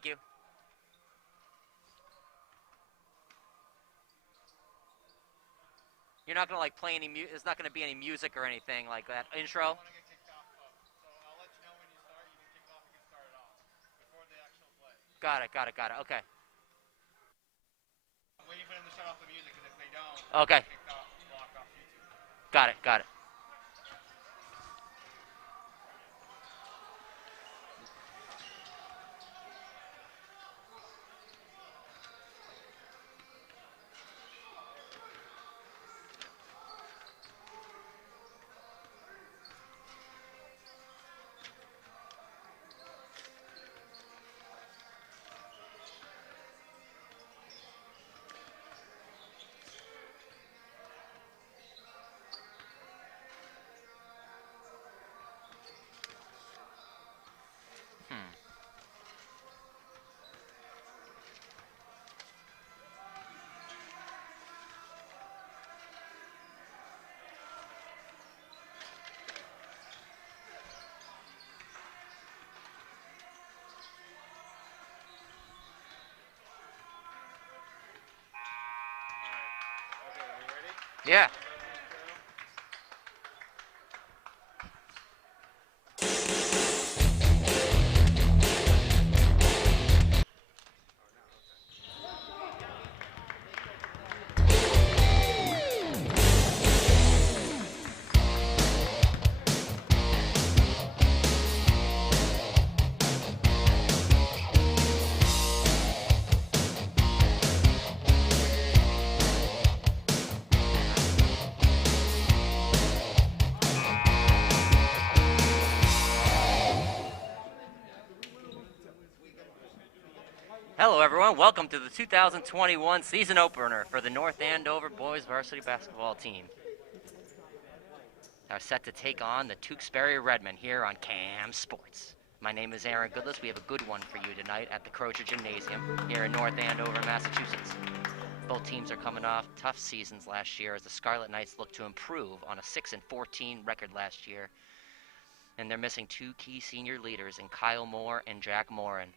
Thank you. You're not going to like play any music. There's not going to be any music or anything like that. Intro? I want to get kicked off, so I'll let you know when you start. You can kick off and get started off before the actual play. Got it. Okay. I'm waiting for them to shut off the music, and if they don't, Okay. kick off, block off YouTube. Got it. Okay, are we ready? Yeah. Hello, everyone. Welcome to the 2021 season opener for the North Andover boys varsity basketball team. Are set to take on the Tewksbury Redmen here on Cam Sports. My name is Aaron Goodless. We have a good one for you tonight at the Crocher Gymnasium here in North Andover, Massachusetts. Both teams are coming off tough seasons last year as the Scarlet Knights look to improve on a 6-14 record last year. And they're missing two key senior leaders in Kyle Moore and Jack Morin.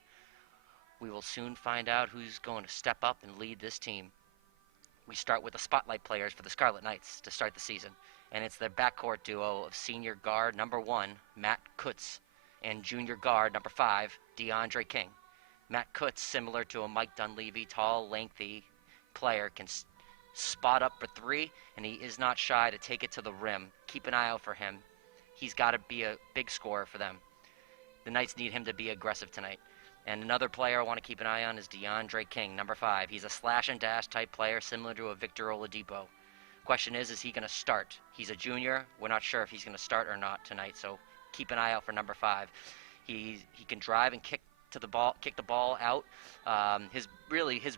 We will soon find out who's going to step up and lead this team. We start with the spotlight players for the Scarlet Knights to start the season, and it's their backcourt duo of senior guard number 1, Matt Kutz, and junior guard number 5, DeAndre King. Matt Kutz, similar to a Mike Dunleavy, tall, lengthy player, can spot up for 3, and he is not shy to take it to the rim. Keep an eye out for him. He's got to be a big scorer for them. The Knights need him to be aggressive tonight. And another player I want to keep an eye on is DeAndre King, number 5. He's a slash and dash type player similar to a Victor Oladipo. Question is he going to start? He's a junior. We're not sure if he's going to start or not tonight, so keep an eye out for number 5. He can drive and kick the ball out. His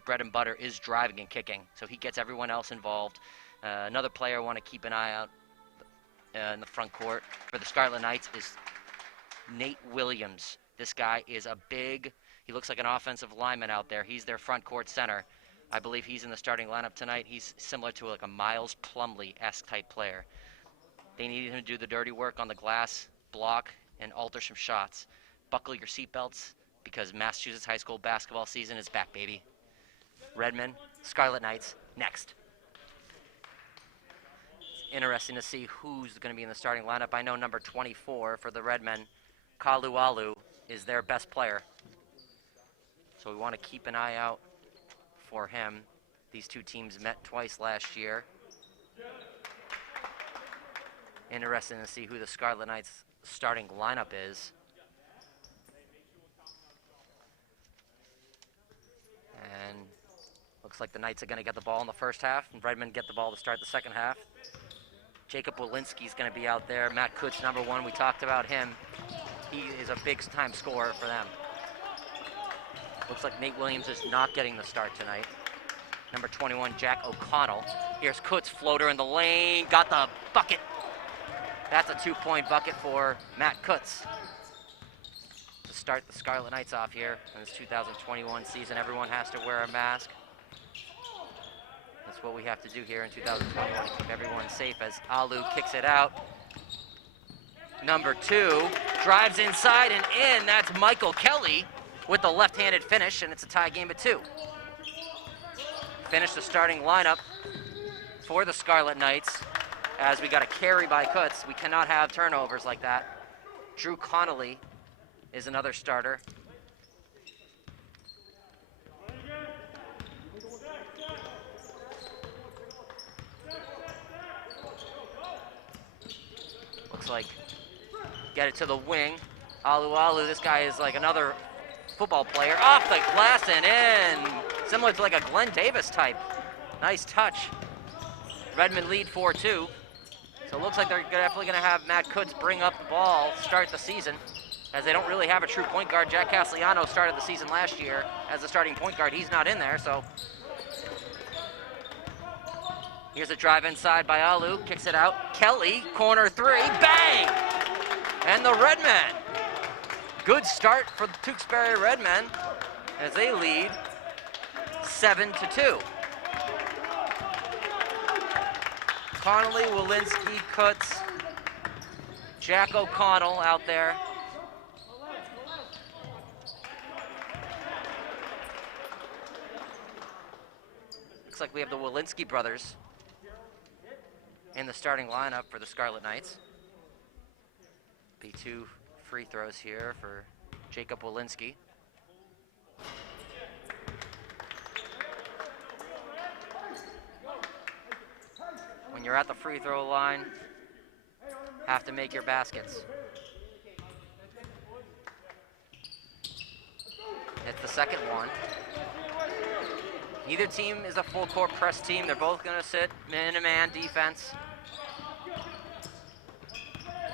bread and butter is driving and kicking, so he gets everyone else involved. Another player I want to keep an eye out in the front court for the Scarlet Knights is Nate Williams. This guy is he looks like an offensive lineman out there. He's their front court center. I believe he's in the starting lineup tonight. He's similar to like a Miles Plumlee-esque type player. They need him to do the dirty work on the glass, block, and alter some shots. Buckle your seatbelts because Massachusetts high school basketball season is back, baby. Redmen, Scarlet Knights, next. It's interesting to see who's going to be in the starting lineup. I know number 24 for the Redmen, Kalualu, is their best player. So we want to keep an eye out for him. These two teams met twice last year. Interesting to see who the Scarlet Knights starting lineup is. And looks like the Knights are going to get the ball in the first half, and Redmen get the ball to start the second half. Jacob Walensky's going to be out there. Matt Kutz, number 1, we talked about him. He is a big-time scorer for them. Looks like Nate Williams is not getting the start tonight. Number 21, Jack O'Connell. Here's Kutz, floater in the lane, got the bucket. That's a 2-point bucket for Matt Kutz. To start the Scarlet Knights off here in this 2021 season, everyone has to wear a mask. That's what we have to do here in 2021 to keep everyone safe as Alu kicks it out. Number 2 drives inside and in. That's Michael Kelly. with the left-handed finish, and it's a tie game at 2. Finish the starting lineup for the Scarlet Knights as we got a carry by Kutz. We cannot have turnovers like that. Drew Connolly is another starter. Looks like get it to the wing. Alu, this guy is like another football player. Off the glass and in. Similar to like a Glenn Davis type. Nice touch. Redmond lead 4-2. So it looks like they're definitely going to have Matt Kutz bring up the ball, start the season, as they don't really have a true point guard. Jack Castellano started the season last year as a starting point guard. He's not in there, so. Here's a drive inside by Alu, kicks it out. Kelly, corner 3, bang! And the Redmen. Good start for the Tewksbury Redmen as they lead 7-2. Connolly, Walensky, Kutz, Jack O'Connell out there. Looks like we have the Walensky brothers in the starting lineup for the Scarlet Knights. Be 2 free throws here for Jacob Walensky. When you're at the free throw line, have to make your baskets. It's the second one. Neither team is a full court press team. They're both gonna sit man-to-man defense.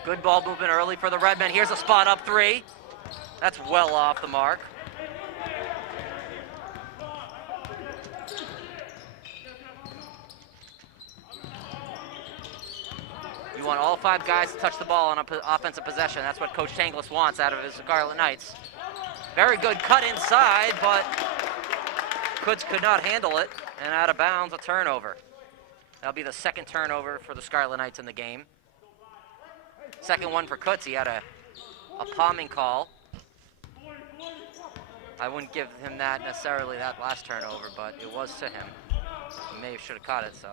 Good ball movement early for the Redmen. Here's a spot up 3. That's well off the mark. You want all 5 guys to touch the ball on an offensive possession. That's what Coach Tanglis wants out of his Scarlet Knights. Very good cut inside, but Kutz could not handle it, and out of bounds, a turnover. That'll be the second turnover for the Scarlet Knights in the game. Second one for Kutz. He had a palming call. I wouldn't give him that necessarily, that last turnover, but it was to him. He may have should have caught it, so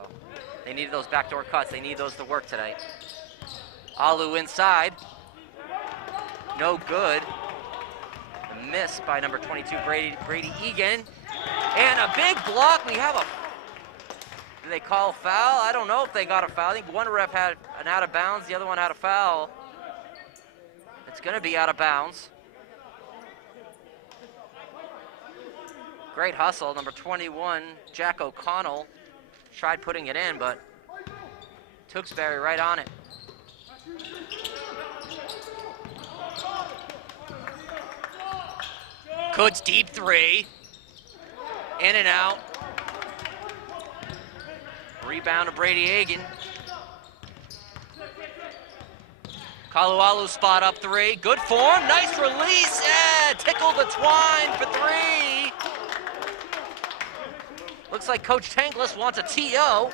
they needed those backdoor cuts. They need those to work today. Alu inside. No good. A miss by number 22, Brady Egan. And a big block. We have a... Did they call foul? I don't know if they got a foul. I think one ref had an out of bounds. The other one had a foul. It's going to be out of bounds. Great hustle. Number 21, Jack O'Connell, tried putting it in, but Tewksbury right on it. Kutz deep 3. In and out. Rebound to Brady Egan. Kalualu spot up 3. Good form. Nice release. Tickled the twine for 3. Looks like Coach Tanglis wants a TO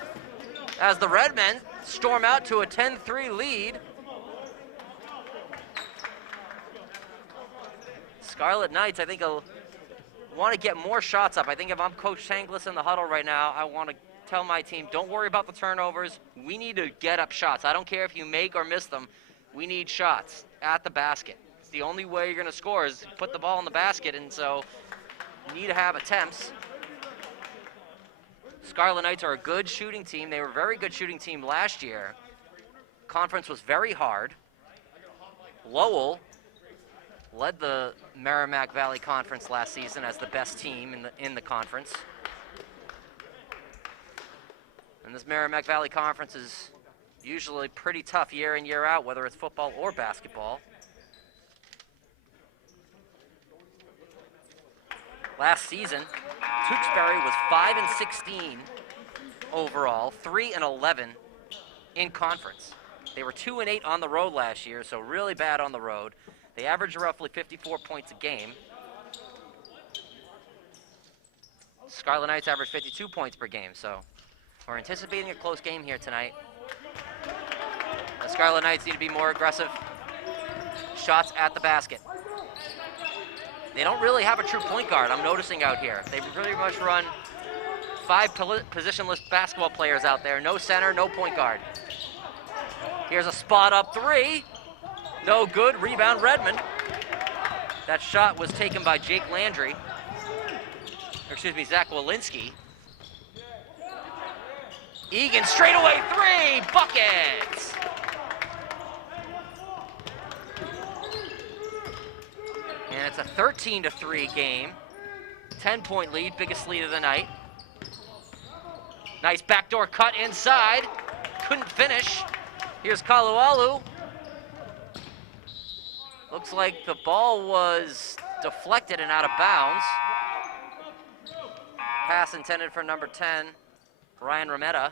as the Redmen storm out to a 10-3 lead. Scarlet Knights, I think, want to get more shots up. I think if I'm Coach Tanglis in the huddle right now, I want to tell my team, don't worry about the turnovers. We need to get up shots. I don't care if you make or miss them. We need shots at the basket. It's the only way you're going to score is put the ball in the basket, and so you need to have attempts. Scarlet Knights are a good shooting team. They were a very good shooting team last year. Conference was very hard. Lowell led the Merrimack Valley Conference last season as the best team in the conference. And this Merrimack Valley Conference is usually pretty tough year in, year out, whether it's football or basketball. Last season, Tewksbury was 5-16 overall, 3-11 in conference. They were 2-8 on the road last year, so really bad on the road. They averaged roughly 54 points a game. Scarlet Knights averaged 52 points per game, so we're anticipating a close game here tonight. The Scarlet Knights need to be more aggressive. Shots at the basket. They don't really have a true point guard, I'm noticing out here. They pretty much run 5 positionless basketball players out there. No center, no point guard. Here's a spot up 3. No good, rebound Redmond. That shot was taken by Jake Landry. Or excuse me, Zach Walensky. Egan straight away 3, buckets! And it's a 13-3 game. 10-point lead, biggest lead of the night. Nice backdoor cut inside. Couldn't finish. Here's Kalualu. Looks like the ball was deflected and out of bounds. Pass intended for number 10, Ryan Rometta.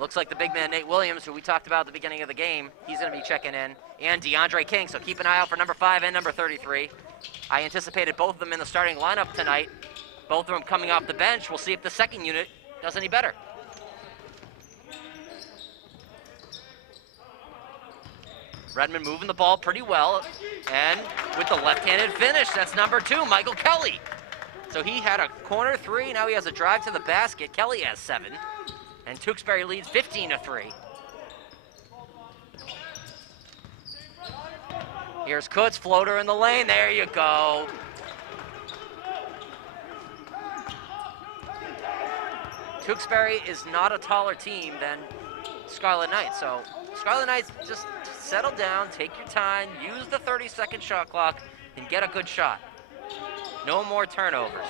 Looks like the big man, Nate Williams, who we talked about at the beginning of the game, he's going to be checking in. And DeAndre King, so keep an eye out for number 5 and number 33. I anticipated both of them in the starting lineup tonight. Both of them coming off the bench. We'll see if the second unit does any better. Redmond moving the ball pretty well. And with the left-handed finish, that's number 2, Michael Kelly. So he had a corner 3, now he has a drive to the basket. Kelly has 7. And Tewksbury leads 15-3. Here's Kutz, floater in the lane, there you go. Tewksbury is not a taller team than Scarlet Knights, so Scarlet Knights, just settle down, take your time, use the 30-second shot clock, and get a good shot. No more turnovers.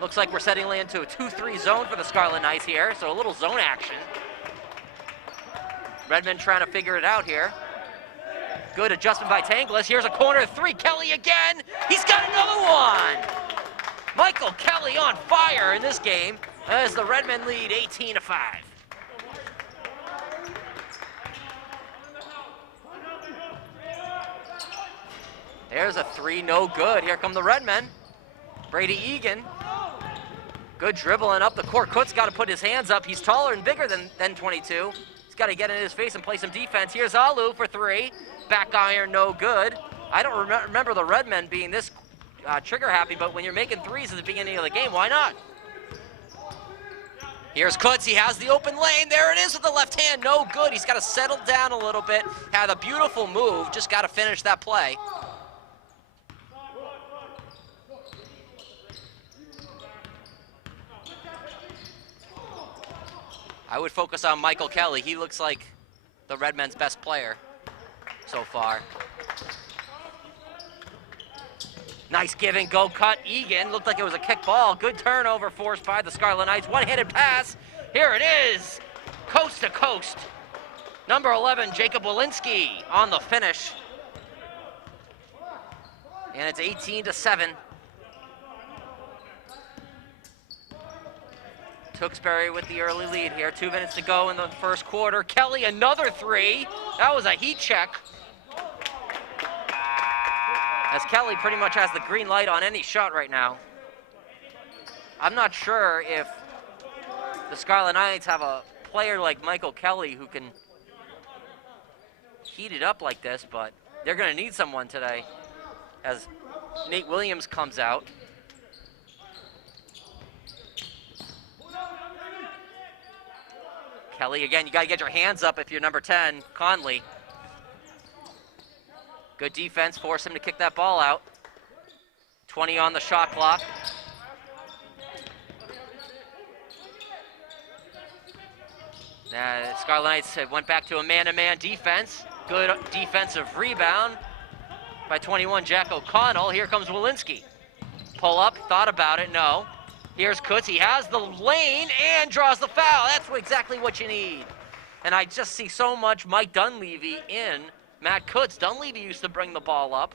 Looks like we're settling into a 2-3 zone for the Scarlet Knights here, so a little zone action. Redmond trying to figure it out here. Good adjustment by Tanglis. Here's a corner 3, Kelly again. He's got another one. Michael Kelly on fire in this game as the Redmond lead 18-5. There's a 3, no good. Here come the Redmen. Brady Egan. Good dribbling up the court. Kutz got to put his hands up. He's taller and bigger than 22. He's got to get in his face and play some defense. Here's Alu for 3. Back iron, no good. I don't remember the Redmen being this trigger happy, but when you're making 3s at the beginning of the game, why not? Here's Kutz. He has the open lane. There it is with the left hand. No good. He's got to settle down a little bit. Had a beautiful move. Just got to finish that play. I would focus on Michael Kelly. He looks like the Redmen's best player so far. Nice give and go cut. Egan looked like it was a kick ball. Good turnover forced by the Scarlet Knights. One-handed pass. Here it is. Coast to coast. Number 11, Jacob Walensky on the finish. And it's 18-7. Tewksbury with the early lead here. 2 minutes to go in the first quarter. Kelly, another 3. That was a heat check. As Kelly pretty much has the green light on any shot right now. I'm not sure if the Scarlet Knights have a player like Michael Kelly who can heat it up like this, but they're going to need someone today as Nate Williams comes out. Kelly again, you got to get your hands up if you're number 10, Conley. Good defense, force him to kick that ball out. 20 on the shot clock. Scarlet Knights went back to a man-to-man defense. Good defensive rebound by 21, Jack O'Connell. Here comes Walensky. Pull up, thought about it, no. Here's Kutz, he has the lane and draws the foul. That's exactly what you need. And I just see so much Mike Dunleavy in Matt Kutz. Dunleavy used to bring the ball up.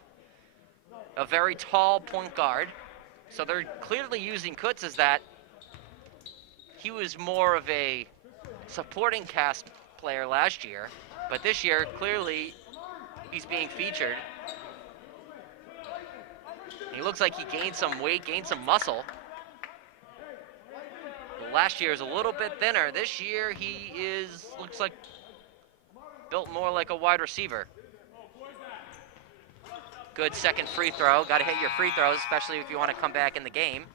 A very tall point guard. So they're clearly using Kutz as that. He was more of a supporting cast player last year. But this year, clearly, he's being featured. He looks like he gained some weight, gained some muscle. Last year is a little bit thinner. This year he looks like built more like a wide receiver. good second free throw. Got to hit your free throws, especially if you want to come back in the game.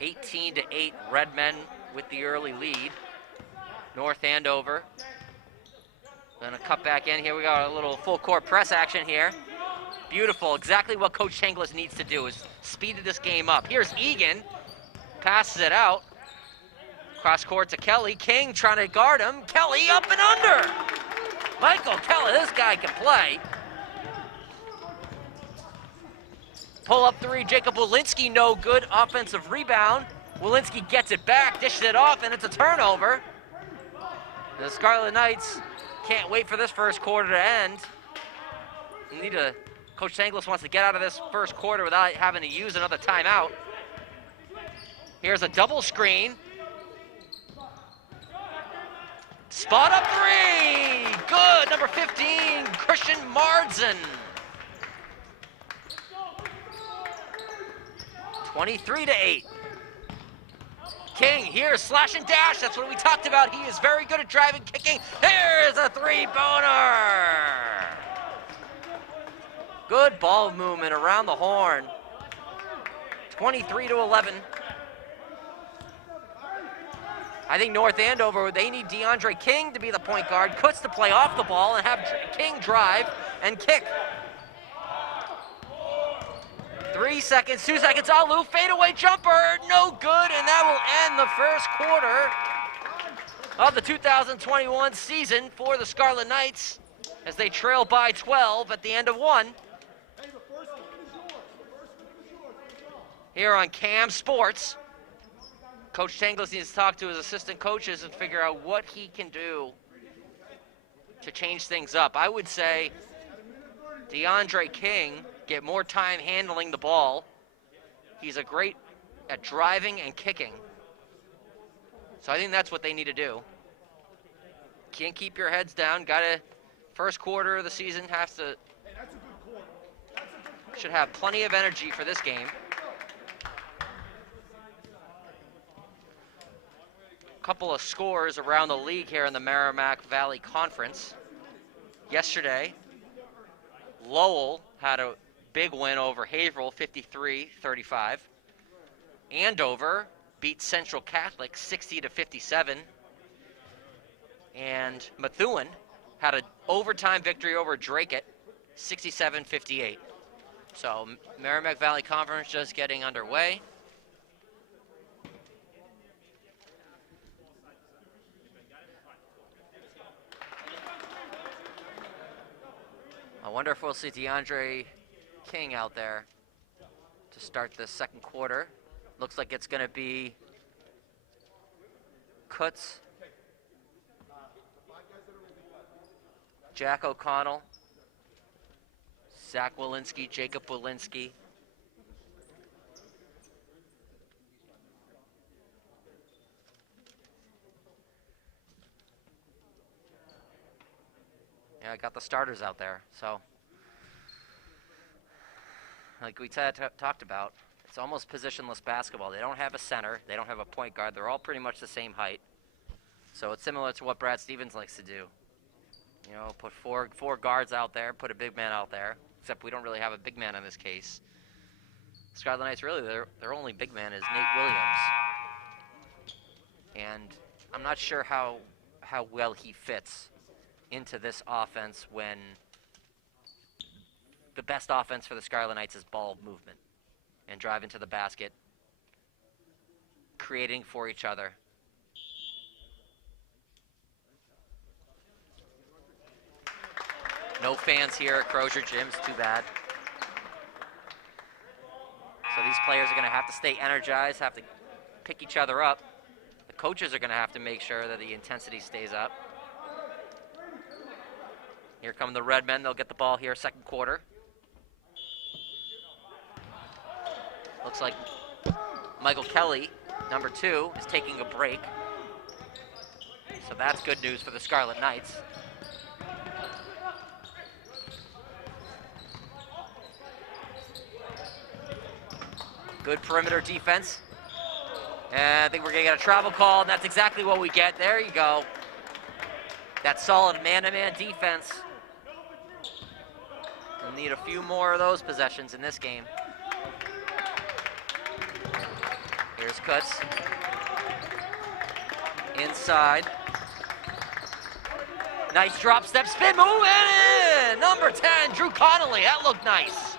18-8, Redmen with the early lead. North Andover. Gonna cut back in. Here we got a little full court press action here. Beautiful, exactly what Coach Changlis needs to do is speed this game up. Here's Egan, passes it out. Cross court to Kelly. King trying to guard him. Kelly up and under. Michael Kelly, this guy can play. Pull up three, Jacob Walensky, no good. Offensive rebound. Walensky gets it back, dishes it off, and it's a turnover. The Scarlet Knights can't wait for this first quarter to end. Coach Changlis wants to get out of this first quarter without having to use another timeout. Here's a double screen. Spot up three, good, number 15, Christian Marsden. 23-8. King here, slash and dash, that's what we talked about. He is very good at driving, kicking. Here's a three-pointer. Good ball movement around the horn. 23-11. I think North Andover, they need DeAndre King to be the point guard, Kutz to play off the ball and have King drive and kick. 3 seconds, 2 seconds, Alu, fadeaway jumper, no good, and that will end the first quarter of the 2021 season for the Scarlet Knights as they trail by 12 at the end of one. Here on Cam Sports, Coach Changlis needs to talk to his assistant coaches and figure out what he can do to change things up. I would say DeAndre King get more time handling the ball. He's a great at driving and kicking. So I think that's what they need to do. Can't keep your heads down. First quarter of the season should have plenty of energy for this game. Couple of scores around the league here in the Merrimack Valley Conference. Yesterday, Lowell had a big win over Haverhill, 53-35. Andover beat Central Catholic 60-57. And Methuen had an overtime victory over Dracut, 67-58. So Merrimack Valley Conference just getting underway. I wonder if we'll see DeAndre King out there to start the second quarter. Looks like it's going to be Kutz, Jack O'Connell, Zach Walensky, Jacob Walensky. Yeah, I got the starters out there, so like we talked about, it's almost positionless basketball. They don't have a center, they don't have a point guard, they're all pretty much the same height. So it's similar to what Brad Stevens likes to do. You know, put four guards out there, put a big man out there, except we don't really have a big man in this case. Scarlet Knights, really, their only big man is Nate Williams. And I'm not sure how well he fits into this offense when the best offense for the Scarlet Knights is ball movement and driving to the basket, creating for each other. No fans here at Crozier Gym, it's too bad. So these players are going to have to stay energized, have to pick each other up. The coaches are going to have to make sure that the intensity stays up. Here come the Redmen. They'll get the ball here second quarter. Looks like Michael Kelly, number 2, is taking a break. So that's good news for the Scarlet Knights. Good perimeter defense. And I think we're going to get a travel call, and that's exactly what we get. There you go. That solid man-to-man defense Need a few more of those possessions in this game. Here's Kutz. Inside. Nice drop step spin move and in! Number 10, Drew Connolly. That looked nice.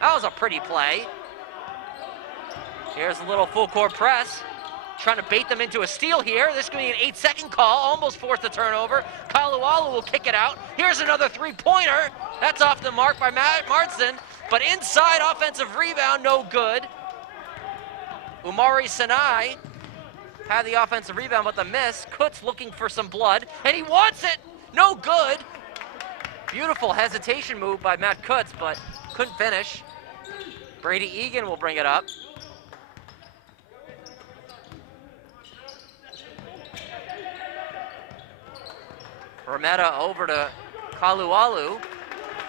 That was a pretty play. Here's a little full court press. Trying to bait them into a steal here. This is going to be an 8-second call. Almost forced a turnover. Kalualu will kick it out. Here's another three-pointer. That's off the mark by Matt Martson. But inside, offensive rebound, no good. Umari Sinai had the offensive rebound, but the miss. Kutz looking for some blood, and he wants it. No good. Beautiful hesitation move by Matt Kutz, but couldn't finish. Brady Egan will bring it up. Rometta over to Kalualu.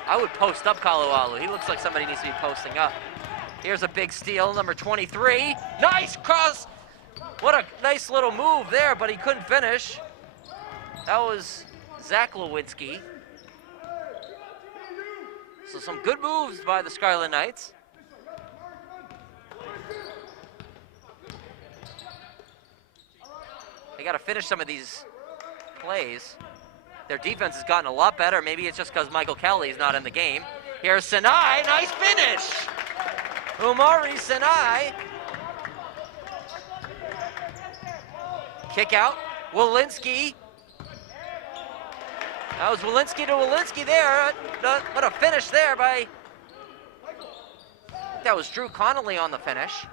I would post up Kalualu. He looks like somebody needs to be posting up. Here's a big steal, number 23. Nice cross. What a nice little move there, but he couldn't finish. That was Zach Lewinsky. So some good moves by the Scarlet Knights. They got to finish some of these plays. Their defense has gotten a lot better. Maybe it's just because Michael Kelly's not in the game. Here's Sinai, nice finish. Umari Sinai. Kick out, Walensky. That was Walensky to Walensky there. What a finish there by, that was Drew Connolly on the finish.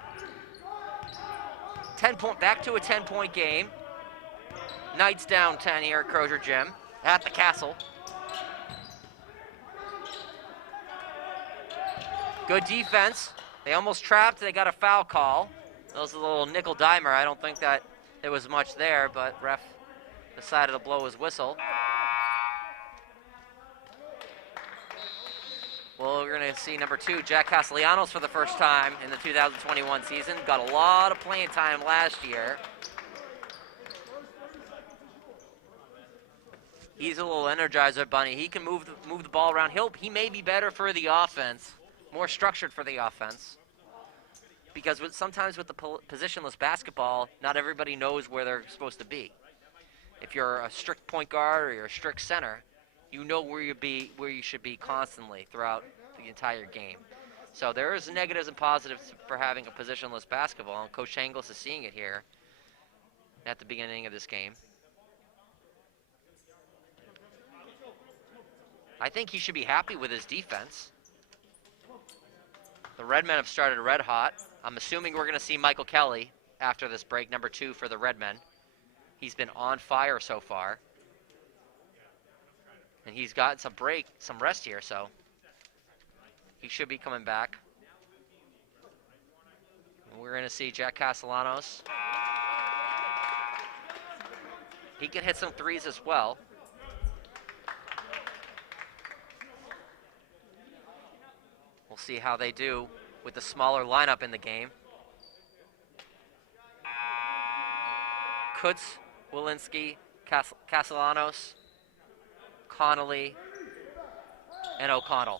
Back to a 10-point game. Knights down 10 here at Crozier Gym. At the Castle. Good defense. They almost trapped. They got a foul call. That was a little nickel dimer. I don't think that there was much there, but ref decided to blow his whistle. Well, we're going to see number 2, Jack Castellanos, for the first time in the 2021 season. Got a lot of playing time last year. He's a little energizer bunny. He can move the ball around. He may be better for the offense, more structured for the offense. Because sometimes with the positionless basketball, not everybody knows where they're supposed to be. If you're a strict point guard or you're a strict center, you know where you should be constantly throughout the entire game. So there is negatives and positives for having a positionless basketball, and Coach Angles is seeing it here at the beginning of this game. I think he should be happy with his defense. The Redmen have started red hot. I'm assuming we're going to see Michael Kelly after this break, number 2 for the Redmen. He's been on fire so far. And he's got some rest here, so he should be coming back. And we're going to see Jack Castellanos. He can hit some threes as well. We'll see how they do with the smaller lineup in the game. Kutz, Walensky, Castellanos, Connolly, and O'Connell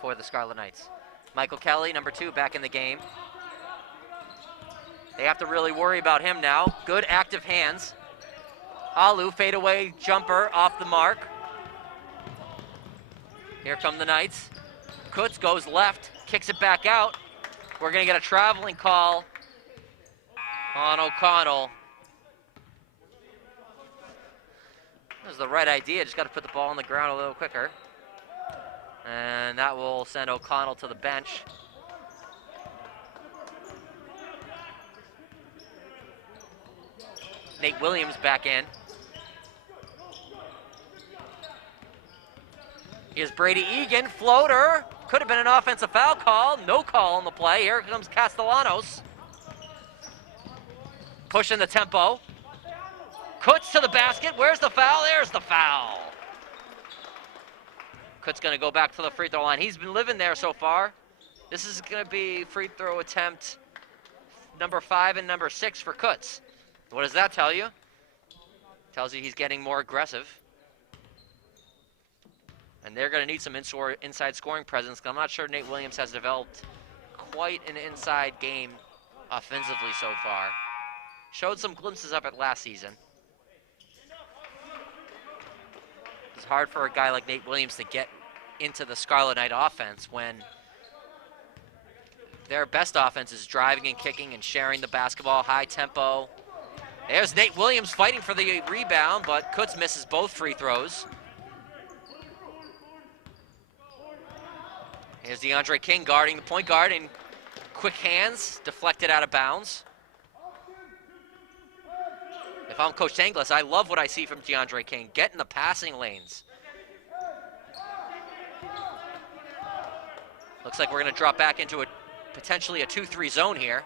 for the Scarlet Knights. Michael Kelly, number 2, back in the game. They have to really worry about him now. Good active hands. Alu, fadeaway jumper off the mark. Here come the Knights. Kutz goes left, kicks it back out. We're going to get a traveling call on O'Connell. That was the right idea, just got to put the ball on the ground a little quicker. And that will send O'Connell to the bench. Nate Williams back in. Here's Brady Egan, floater. Could have been an offensive foul call. No call on the play. Here comes Castellanos. Pushing the tempo. Kutz to the basket. Where's the foul? There's the foul. Kutz going to go back to the free throw line. He's been living there so far. This is going to be free throw attempt number 5 and number 6 for Kutz. What does that tell you? Tells you he's getting more aggressive. And they're going to need some inside scoring presence, because I'm not sure Nate Williams has developed quite an inside game offensively so far. Showed some glimpses of it last season. It's hard for a guy like Nate Williams to get into the Scarlet Knight offense when their best offense is driving and kicking and sharing the basketball, high tempo. There's Nate Williams fighting for the rebound, but Kutz misses both free throws. Here's DeAndre King guarding the point guard, and quick hands, deflected out of bounds. If I'm Coach Tanglis, I love what I see from DeAndre King. Get in the passing lanes. Looks like we're going to drop back into potentially a 2-3 zone here.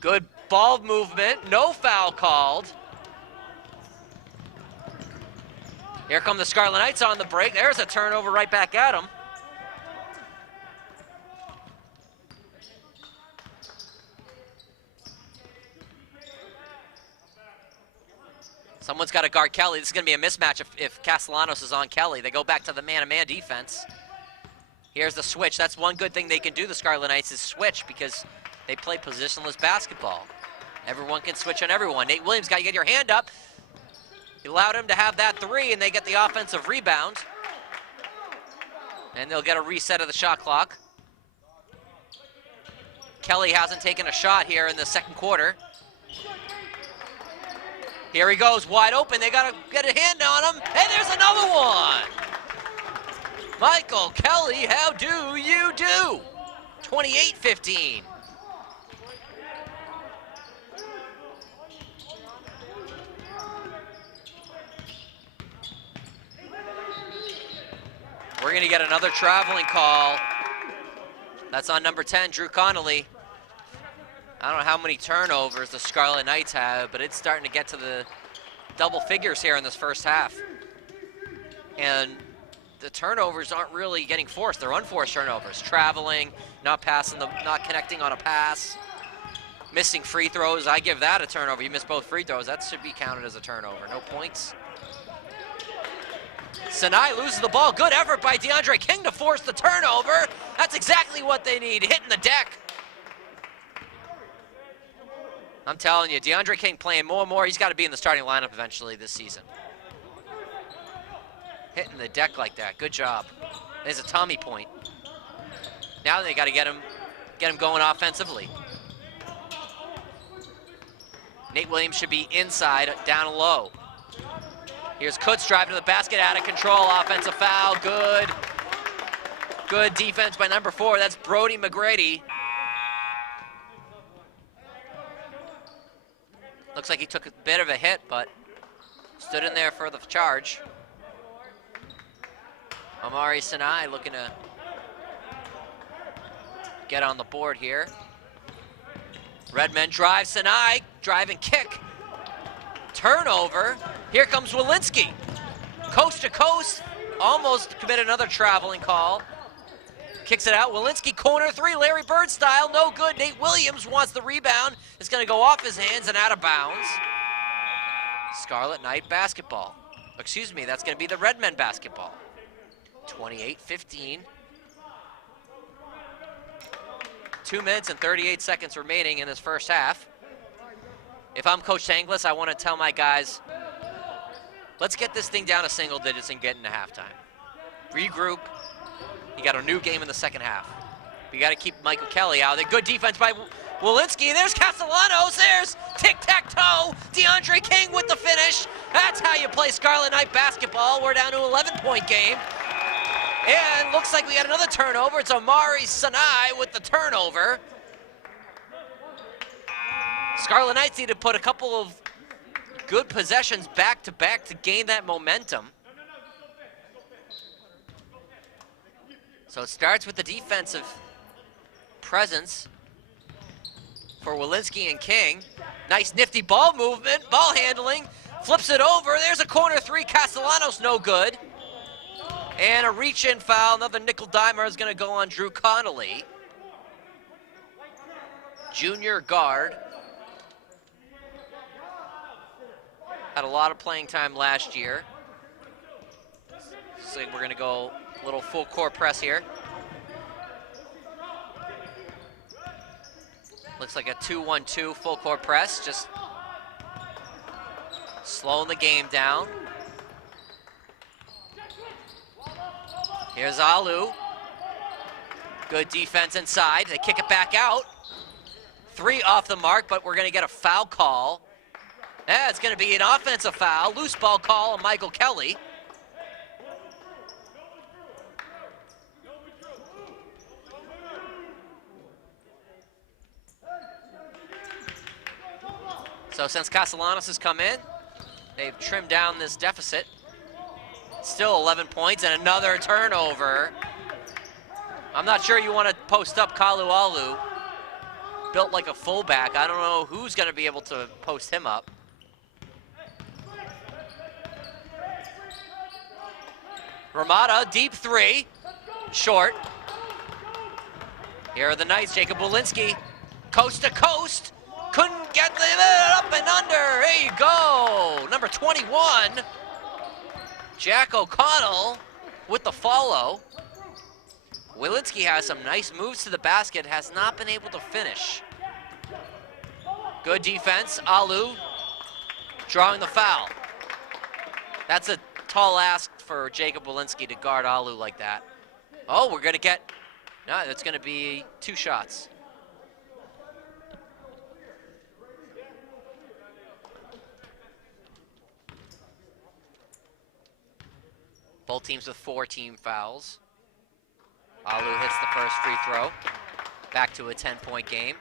Good ball movement, no foul called. Here come the Scarlet Knights on the break. There's a turnover right back at them. Someone's got to guard Kelly. This is going to be a mismatch if Castellanos is on Kelly. They go back to the man-to-man defense. Here's the switch. That's one good thing they can do, the Scarlet Knights, is switch, because they play positionless basketball. Everyone can switch on everyone. Nate Williams got to get your hand up. He allowed him to have that three, and they get the offensive rebound. And they'll get a reset of the shot clock. Kelly hasn't taken a shot here in the second quarter. Here he goes, wide open. They got to get a hand on him. And there's another one. Michael Kelly, how do you do? 28-15. We're going to get another traveling call. That's on number 10, Drew Connolly. I don't know how many turnovers the Scarlet Knights have, but it's starting to get to the double figures here in this first half. And the turnovers aren't really getting forced. They're unforced turnovers. Traveling, not passing, not connecting on a pass, missing free throws. I give that a turnover. You miss both free throws. That should be counted as a turnover. No points. Sinai loses the ball. Good effort by DeAndre King to force the turnover. That's exactly what they need, hitting the deck. I'm telling you, DeAndre King playing more and more. He's got to be in the starting lineup eventually this season. Hitting the deck like that. Good job. There's a Tommy point. Now they got to get him going offensively. Nate Williams should be inside, down low. Here's Kutz driving to the basket, out of control, offensive foul, good. Good defense by number 4, that's Brody McGrady. Looks like he took a bit of a hit, but stood in there for the charge. Amari Sinai looking to get on the board here. Redmond drives, Sinai, drive and kick. Turnover. Here comes Walensky. Coast to coast. Almost committed another traveling call. Kicks it out. Walensky corner 3, Larry Bird style. No good. Nate Williams wants the rebound. It's going to go off his hands and out of bounds. Scarlet Knight basketball. Excuse me, that's going to be the Redmen basketball. 28-15. 2 minutes and 38 seconds remaining in this first half. If I'm Coach Tanglis, I want to tell my guys, let's get this thing down to single digits and get into halftime. Regroup. You got a new game in the second half. You got to keep Michael Kelly out. The good defense by Walensky. There's Castellanos. There's tic-tac-toe. DeAndre King with the finish. That's how you play Scarlet Knight basketball. We're down to an 11-point game. And looks like we got another turnover. It's Amari Sinai with the turnover. Scarlet Knights need to put a couple of good possessions back-to-back to gain that momentum. So it starts with the defensive presence for Walensky and King. Nice nifty ball movement, ball handling, flips it over. There's a corner 3, Castellanos no good. And a reach-in foul, another nickel dimer is gonna go on Drew Connolly. Junior guard. Had a lot of playing time last year. So we're going to go a little full court press here. Looks like a 2-1-2 full court press, just slowing the game down. Here's Alu. Good defense inside. They kick it back out. 3 off the mark, but we're going to get a foul call. Yeah, it's going to be an offensive foul. Loose ball call on Michael Kelly. So since Castellanos has come in, they've trimmed down this deficit. Still 11 points and another turnover. I'm not sure you want to post up Kalu Alu. Built like a fullback. I don't know who's going to be able to post him up. Ramada, deep 3. Short. Here are the Knights. Jacob Walensky, coast to coast. Couldn't get it up and under. There you go. Number 21. Jack O'Connell with the follow. Walensky has some nice moves to the basket, has not been able to finish. Good defense. Alu drawing the foul. That's a tall ask for Jacob Walensky to guard Alu like that. Oh, we're going to get, no, it's going to be 2 shots. Both teams with 4 team fouls. Alu hits the first free throw. Back to a 10-point game.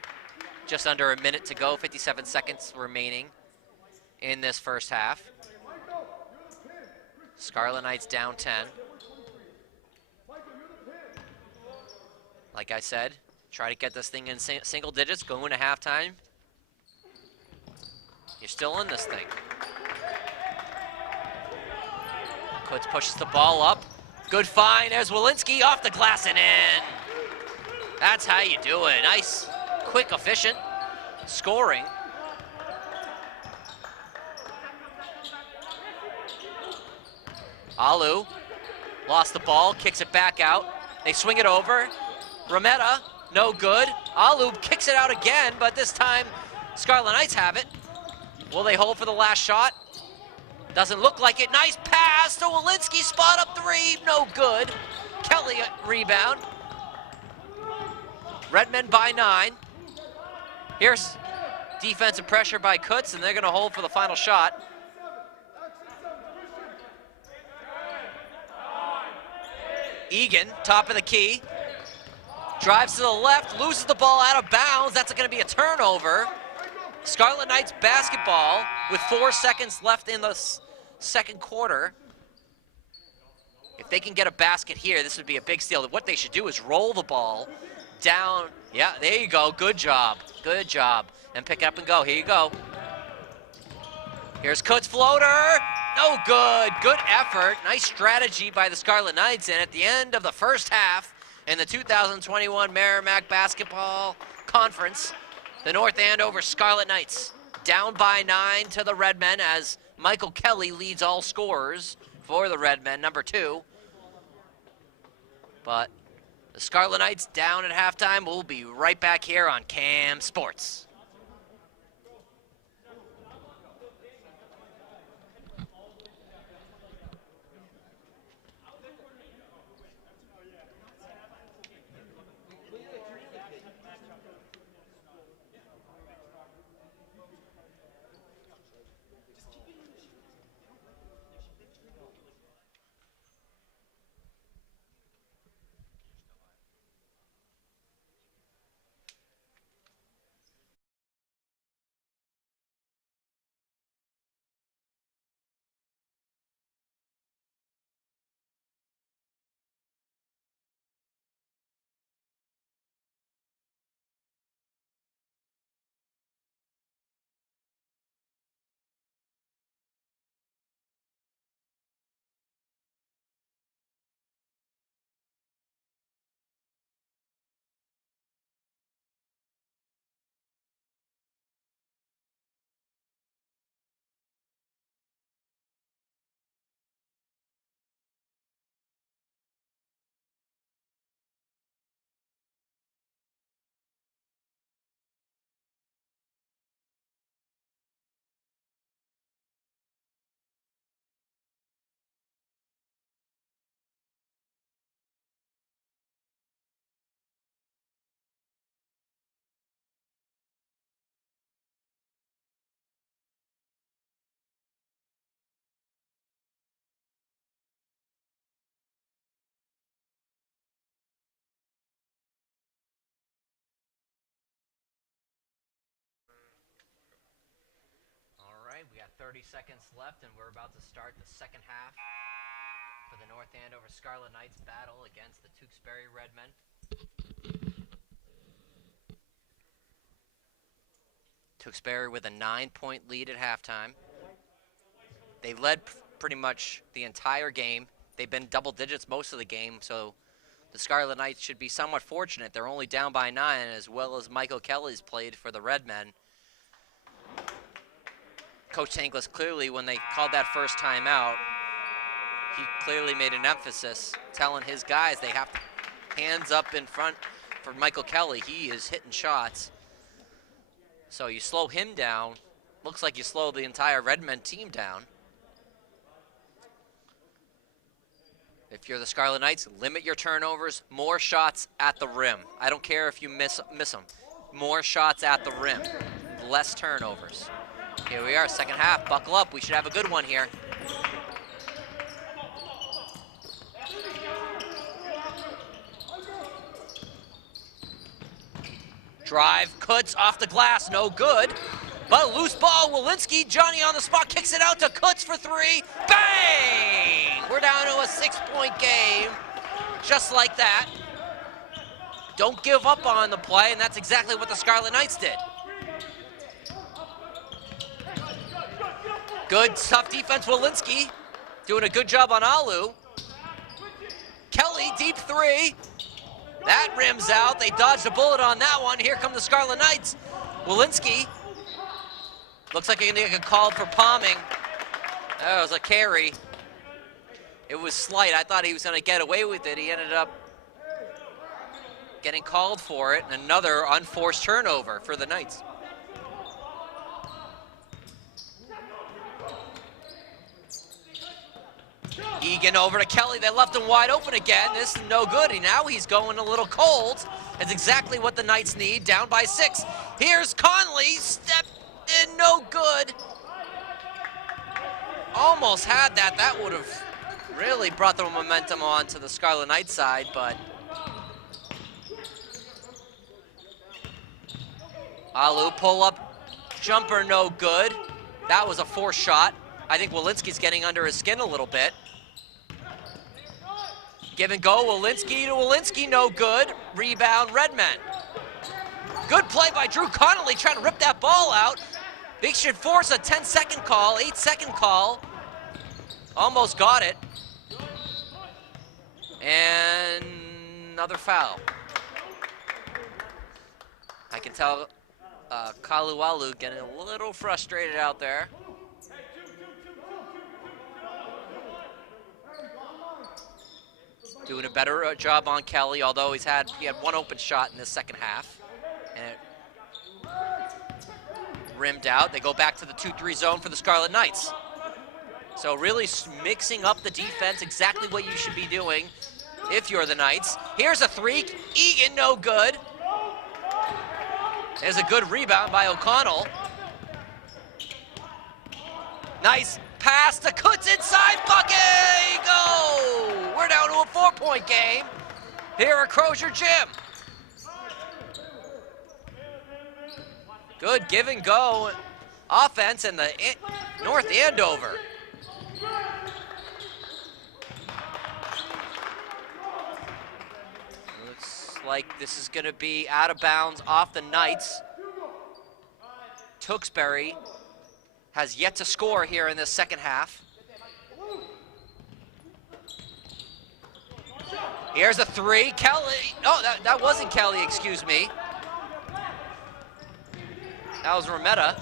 Just under a minute to go, 57 seconds remaining in this first half. Scarlet Knights down 10. Like I said, try to get this thing in single digits, go into halftime. You're still in this thing. Kutz pushes the ball up. Good find as Walensky off the glass and in. That's how you do it. Nice, quick, efficient scoring. Alu lost the ball, kicks it back out. They swing it over. Rametta, no good. Alu kicks it out again, but this time Scarlet Knights have it. Will they hold for the last shot? Doesn't look like it. Nice pass to Walensky, spot up 3, no good. Kelly rebound. Redmen by 9. Here's defensive pressure by Kutz, and they're gonna hold for the final shot. Egan, top of the key. Drives to the left, loses the ball out of bounds. That's gonna be a turnover. Scarlet Knights basketball with 4 seconds left in the second quarter. If they can get a basket here, this would be a big steal. What they should do is roll the ball down. Yeah, there you go. Good job. Good job. And pick it up and go. Here you go. Here's Kutz floater. No good. Good effort. Nice strategy by the Scarlet Knights. And at the end of the first half in the 2021 Merrimack Basketball Conference, the North Andover Scarlet Knights down by 9 to the Redmen as Michael Kelly leads all scorers for the Redmen, number 2. But the Scarlet Knights down at halftime. We'll be right back here on Cam Sports. 30 seconds left, and we're about to start the second half for the North Andover Scarlet Knights battle against the Tewksbury Redmen. Tewksbury with a 9-point lead at halftime. They led pretty much the entire game. They've been double digits most of the game, so the Scarlet Knights should be somewhat fortunate. They're only down by 9, as well as Michael Kelly's played for the Redmen. Coach Tanglis clearly, when they called that first timeout, he clearly made an emphasis telling his guys they have to hands up in front for Michael Kelly. He is hitting shots. So you slow him down. Looks like you slow the entire Redmen team down. If you're the Scarlet Knights, limit your turnovers, more shots at the rim. I don't care if you miss them. More shots at the rim, less turnovers. Here we are, second half, buckle up. We should have a good one here. Drive, Kutz off the glass, no good. But loose ball, Walensky, Johnny on the spot, kicks it out to Kutz for 3. Bang! We're down to a 6-point game, just like that. Don't give up on the play, and that's exactly what the Scarlet Knights did. Good, tough defense, Walensky, doing a good job on Alu. Kelly, deep 3. That rims out. They dodged a bullet on that one. Here come the Scarlet Knights. Walensky. Looks like he's going to get called for palming. That was a carry. It was slight. I thought he was going to get away with it. He ended up getting called for it. And another unforced turnover for the Knights. Egan over to Kelly. They left him wide open again. This is no good. And now he's going a little cold. That's exactly what the Knights need. Down by 6. Here's Conley. Step in, no good. Almost had that. That would have really brought the momentum on to the Scarlet Knights side, but Alu pull up jumper, no good. That was a forced shot. I think Walensky's getting under his skin a little bit. Give and go, Walensky to Walensky, no good. Rebound, Redmen. Good play by Drew Connolly trying to rip that ball out. They should force a 10-second call, 8-second call. Almost got it. And another foul. I can tell Kalualu getting a little frustrated out there. Doing a better job on Kelly, although he had one open shot in the second half. And it rimmed out. They go back to the 2-3 zone for the Scarlet Knights. So really mixing up the defense, exactly what you should be doing if you're the Knights. Here's a 3, Egan, no good. There's a good rebound by O'Connell. Nice pass to Kutz inside, bucket, go! We're down to a 4-point game here at Crozier Gym. Good give and go offense in the North Andover. Looks like this is going to be out of bounds off the Knights. Tewksbury has yet to score here in this second half. Here's a 3, Kelly. Oh, that wasn't Kelly, excuse me. That was Rometta.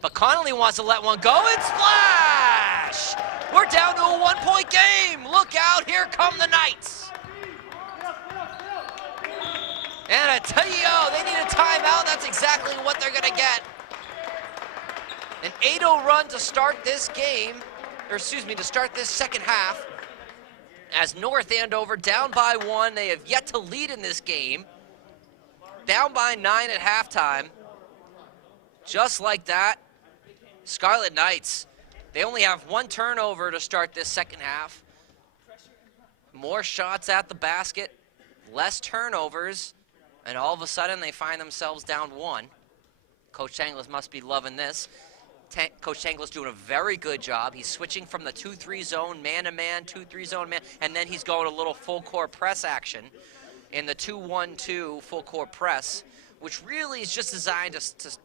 But Connolly wants to let one go and splash! We're down to a 1-point game. Look out, here come the Knights. And I tell you, they need a timeout. That's exactly what they're gonna get. An 8-0 run to start this game, or excuse me, to start this second half. As North Andover down by 1, they have yet to lead in this game. Down by 9 at halftime. Just like that, Scarlet Knights, they only have 1 turnover to start this second half. More shots at the basket, less turnovers, and all of a sudden they find themselves down 1. Coach Tanglis must be loving this. Coach Tangler's doing a very good job. He's switching from the 2-3 zone, man-to-man, 2-3 zone, man, and then he's going a little full-court press action in the 2-1-2 full-court press, which really is just designed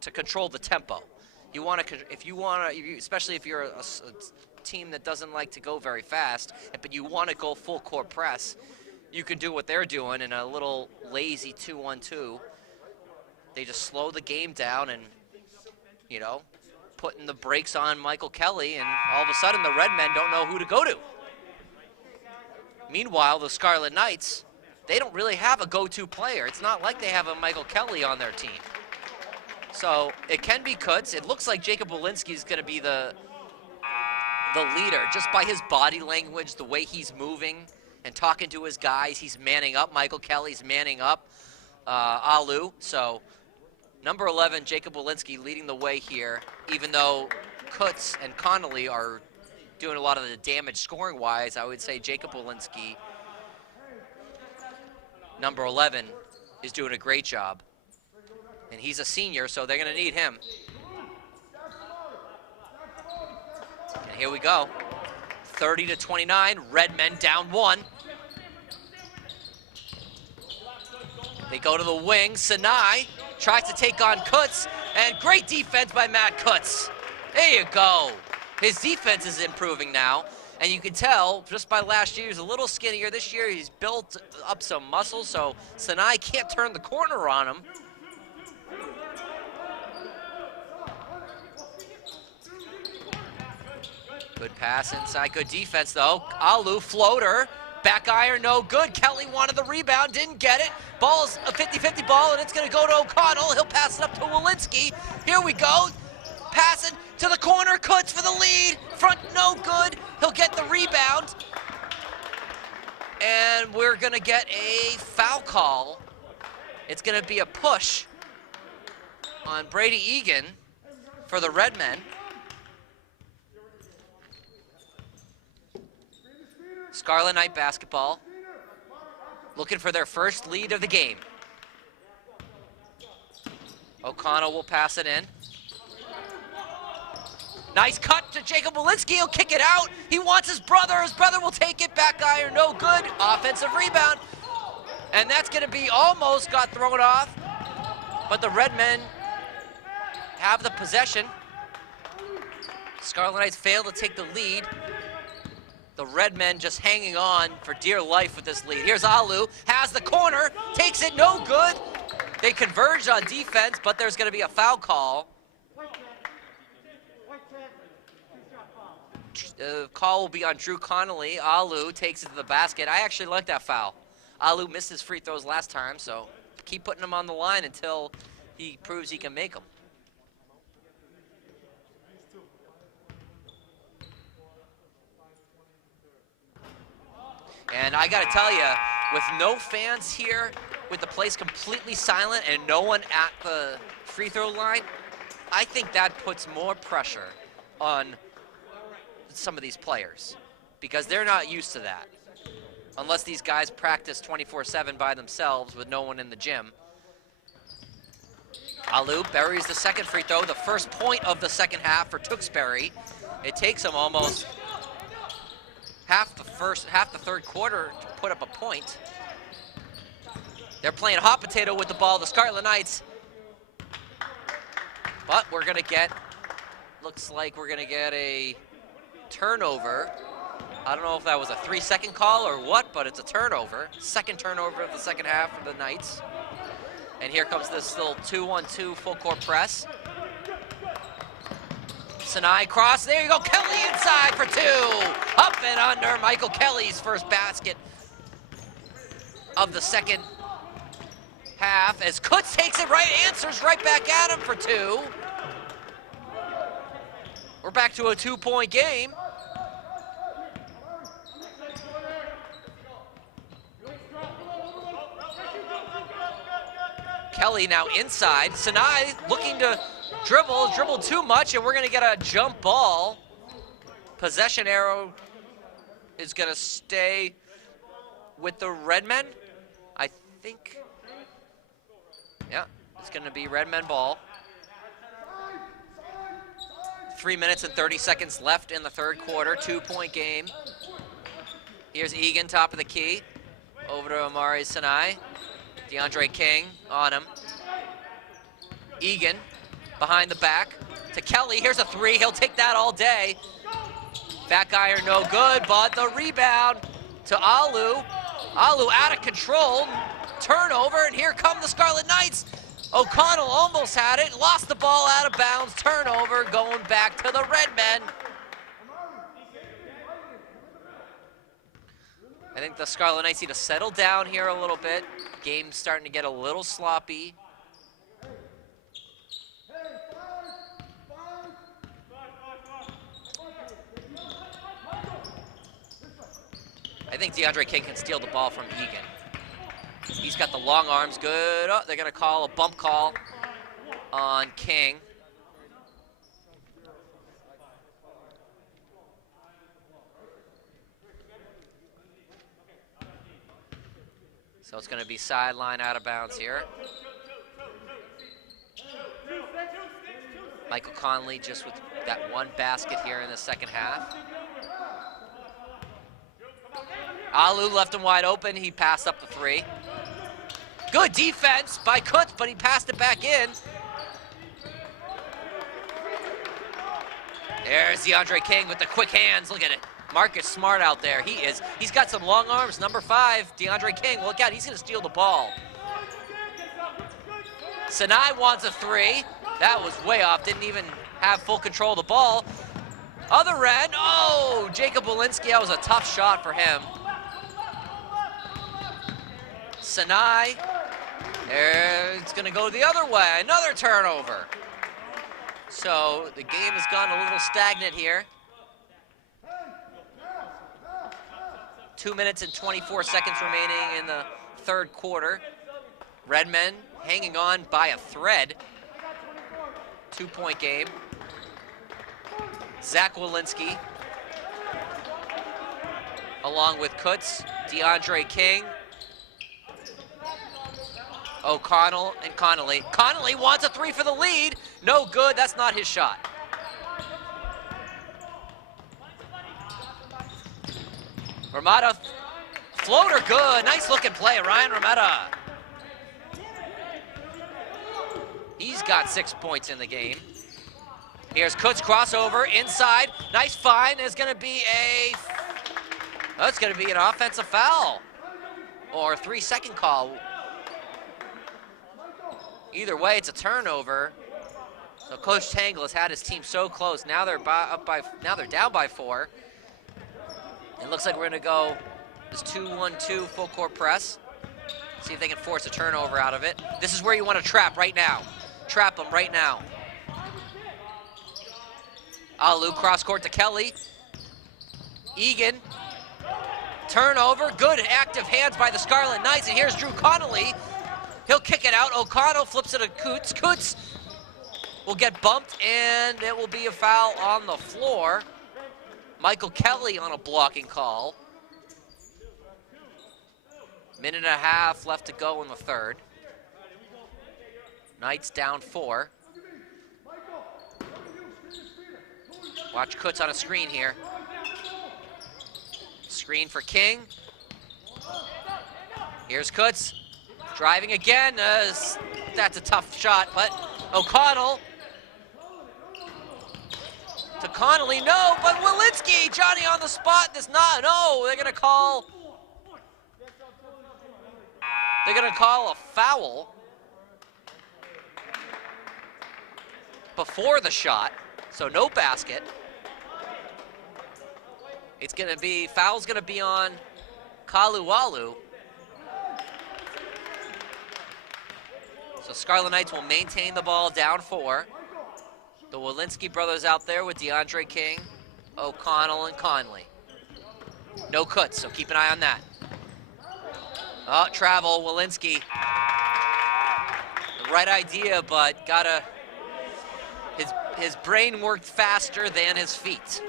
to control the tempo. You want to, if you want to, especially if you're a team that doesn't like to go very fast, but you want to go full-court press, you can do what they're doing in a little lazy 2-1-2. They just slow the game down and, you know, putting the brakes on Michael Kelly, and all of a sudden the Red Men don't know who to go to. Meanwhile, the Scarlet Knights, they don't really have a go-to player. It's not like they have a Michael Kelly on their team. So it can be Kutz. It looks like Jacob Walensky is going to be the leader, just by his body language, the way he's moving and talking to his guys. He's manning up. Michael Kelly's manning up Alu. So number 11, Jacob Walensky, leading the way here, even though Kutz and Connolly are doing a lot of the damage scoring-wise. I would say Jacob Walensky, number 11, is doing a great job. And he's a senior, so they're going to need him. And here we go. 30-29, Red Men down 1. They go to the wing. Sinai tries to take on Kutz, and great defense by Matt Kutz. There you go. His defense is improving now, and you can tell just by last year, he's a little skinnier. This year, he's built up some muscle, so Sinai can't turn the corner on him. Good pass inside, good defense though. Alu, floater, back iron, no good. Kelly wanted the rebound, didn't get it. Ball's a 50-50 ball, and it's gonna go to O'Connell. He'll pass it up to Walensky. Here we go, passing to the corner, Kutz for the lead. Front, no good. He'll get the rebound. And we're gonna get a foul call. It's gonna be a push on Brady Egan for the Red Men. Scarlet Knight basketball, looking for their first lead of the game. O'Connell will pass it in. Nice cut to Jacob Walensky. He'll kick it out. He wants his brother. His brother will take it. Back iron, no good. Offensive rebound. And that's going to be almost got thrown off. But the Red Men have the possession. Scarlet Knights fail to take the lead. The Red Men just hanging on for dear life with this lead. Here's Alu, has the corner, takes it, no good. They converged on defense, but there's gonna be a foul call. Call will be on Drew Connolly. Alu takes it to the basket. I actually like that foul. Alu missed his free throws last time, so keep putting him on the line until he proves he can make them. And I gotta tell you, with no fans here, with the place completely silent and no one at the free throw line, I think that puts more pressure on some of these players because they're not used to that. Unless these guys practice 24/7 by themselves with no one in the gym. Alu buries the second free throw, the first point of the second half for Tewksbury. It takes him almost half the third quarter to put up a point. They're playing hot potato with the ball, the Scarlet Knights. But we're gonna get, looks like we're gonna get a turnover. I don't know if that was a 3-second call or what, but it's a turnover. Second turnover of the second half for the Knights. And here comes this little 2-1-2 full court press. Sinai cross, there you go, Kelly inside for two. Up and under, Michael Kelly's first basket of the second half as Kutz takes it right, answers right back at him for two. We're back to a 2-point game. Kelly now inside, Sinai looking to dribble too much, and we're gonna get a jump ball. Possession arrow is gonna stay with the Red Men, I think. Yeah, it's gonna be Red Men ball. 3 minutes and 30 seconds left in the third quarter, 2-point game. Here's Egan, top of the key. Over to Amari Sinai. DeAndre King on him. Egan behind the back to Kelly. Here's a three. He'll take that all day. Back iron no good, but the rebound to Alu. Alu out of control. Turnover, and here come the Scarlet Knights. O'Connell almost had it, lost the ball out of bounds. Turnover going back to the Redmen. I think the Scarlet Knights need to settle down here a little bit. Game's starting to get a little sloppy. I think DeAndre King can steal the ball from Egan. He's got the long arms, good. Oh, they're gonna call a bump call on King. So it's gonna be sideline out of bounds here. Michael Conley just with that one basket here in the second half. Alu left him wide open, he passed up the three. Good defense by Kutz, but he passed it back in. There's DeAndre King with the quick hands. Look at it. Marcus Smart out there. He's got some long arms. Number 5, DeAndre King. Look out, he's gonna steal the ball. Sinai wants a three. That was way off, didn't even have full control of the ball. Other end, oh, Jacob Walensky, that was a tough shot for him. Sinai, it's gonna go the other way, another turnover. So the game has gone a little stagnant here. 2 minutes and 24 seconds remaining in the third quarter. Redmen hanging on by a thread. 2-point game. Zach Walensky, along with Kutz, DeAndre King, O'Connell, and Connolly. Connolly wants a three for the lead. No good, that's not his shot. Ramada, floater good. Nice looking play, Ryan Ramada. He's got 6 points in the game. Here's Kutz crossover inside. Nice find. It's gonna be it's gonna be an offensive foul or 3-second call. Either way, it's a turnover. So Coach Tangle has had his team so close. Now they're down by 4. It looks like we're gonna go this 2-1-2 full court press. See if they can force a turnover out of it. This is where you want to trap right now. Trap them right now. Alu cross court to Kelly. Egan. Turnover. Good active hands by the Scarlet Knights. And here's Drew Connolly. He'll kick it out. O'Connell flips it to Kutz. Kutz will get bumped, and it will be a foul on the floor. Michael Kelly on a blocking call. Minute and a half left to go in the third. Knights down 4. Watch Kutz on a screen here. Screen for King. Here's Kutz. Driving again. That's a tough shot, but O'Connell to Connolly. No, but Walensky, Johnny on the spot. No, they're going to call a foul before the shot, so no basket. Foul's gonna be on Kaluwalu. So Scarlet Knights will maintain the ball down 4. The Walensky brothers out there with DeAndre King, O'Connell, and Conley. No Kutz, so keep an eye on that. Oh, travel, Walensky. The right idea, but his brain worked faster than his feet.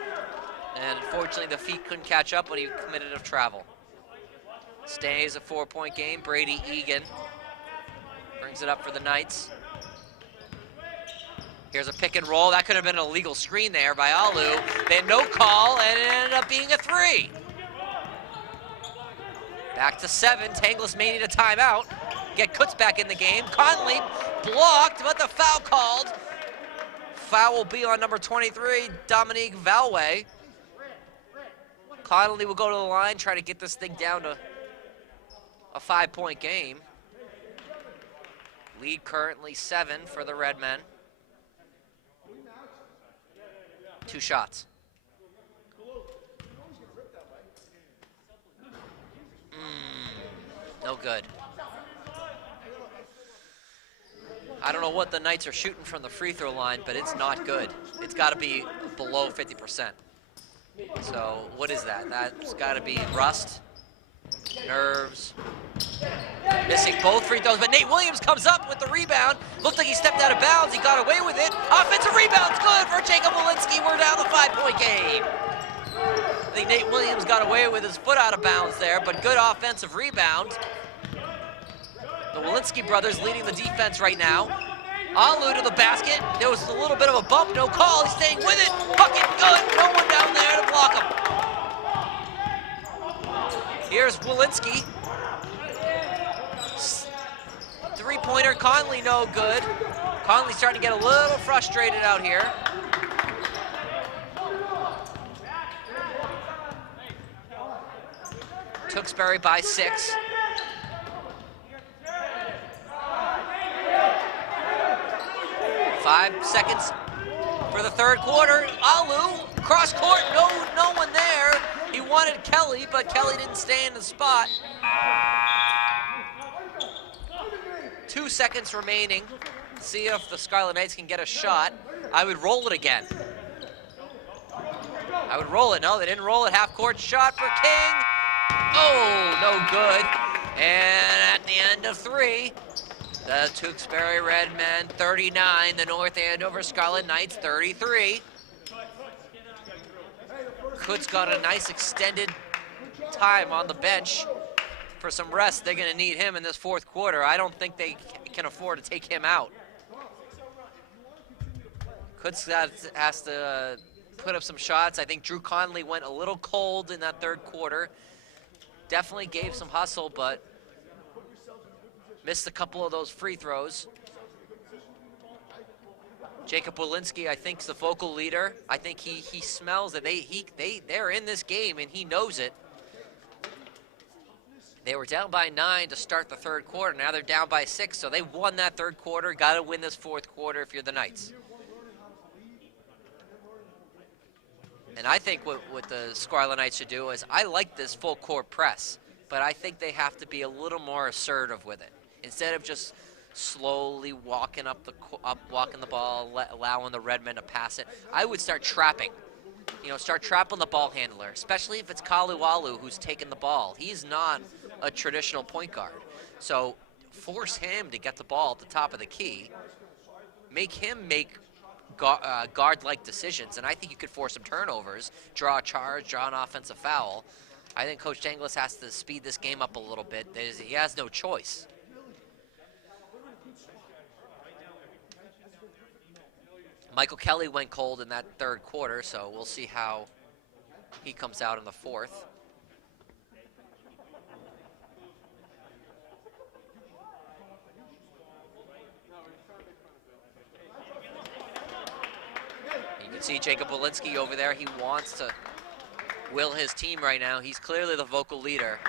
And unfortunately, the feet couldn't catch up when he committed a travel. Stays a 4-point game. Brady Egan brings it up for the Knights. Here's a pick and roll. That could have been an illegal screen there by Alu. They had no call, and it ended up being a 3. Back to 7. Tanglis may need a timeout. Get Kutz back in the game. Conley blocked, but the foul called. Foul will be on number 23, Dominique Valway. Conley will go to the line, try to get this thing down to a 5-point game. Lead currently 7 for the Redmen. 2 shots. No good. I don't know what the Knights are shooting from the free throw line, but it's not good. It's got to be below 50%. So what is that? That's got to be rust, nerves. Missing both free throws, but Nate Williams comes up with the rebound. Looked like he stepped out of bounds. He got away with it. Offensive rebound's good for Jacob Walensky. We're down the 5-point game. I think Nate Williams got away with his foot out of bounds there, but good offensive rebound. The Walensky brothers leading the defense right now. Alu to the basket. There was a little bit of a bump, no call. He's staying with it. Bucket good. No one down there to block him. Here's Walensky. 3-pointer, Conley no good. Conley starting to get a little frustrated out here. Tewksbury by 6. Five seconds for the third quarter. Alu, cross court, no one there. He wanted Kelly, but Kelly didn't stay in the spot. 2 seconds remaining. See if the Scarlet Knights can get a shot. I would roll it again. I would roll it. No, they didn't roll it. Half-court shot for King. Oh, no good. And at the end of 3, the Tewksbury Redmen 39, the North Andover Scarlet Knights 33. Kutz got a nice extended time on the bench for some rest. They're going to need him in this fourth quarter. I don't think they can afford to take him out. Kutz has to put up some shots. I think Drew Conley went a little cold in that third quarter. Definitely gave some hustle, but missed a couple of those free throws. Jacob Walensky, I think, is the vocal leader. I think he smells that they're in this game, and he knows it. They were down by 9 to start the third quarter. Now they're down by 6, so they won that third quarter. Got to win this fourth quarter if you're the Knights. And I think what the Scarlet Knights should do is, I like this full court press, but I think they have to be a little more assertive with it. Instead of just slowly walking walking the ball, allowing the Redmen to pass it, I would start trapping. You know, start trapping the ball handler, especially if it's Kaluwalu who's taking the ball. He's not a traditional point guard. So force him to get the ball at the top of the key. Make him make guard-like decisions, and I think you could force some turnovers, draw a charge, draw an offensive foul. I think Coach Tanglis has to speed this game up a little bit. He has no choice. Michael Kelly went cold in that third quarter, so we'll see how he comes out in the fourth. You can see Jacob Walensky over there. He wants to will his team right now. He's clearly the vocal leader.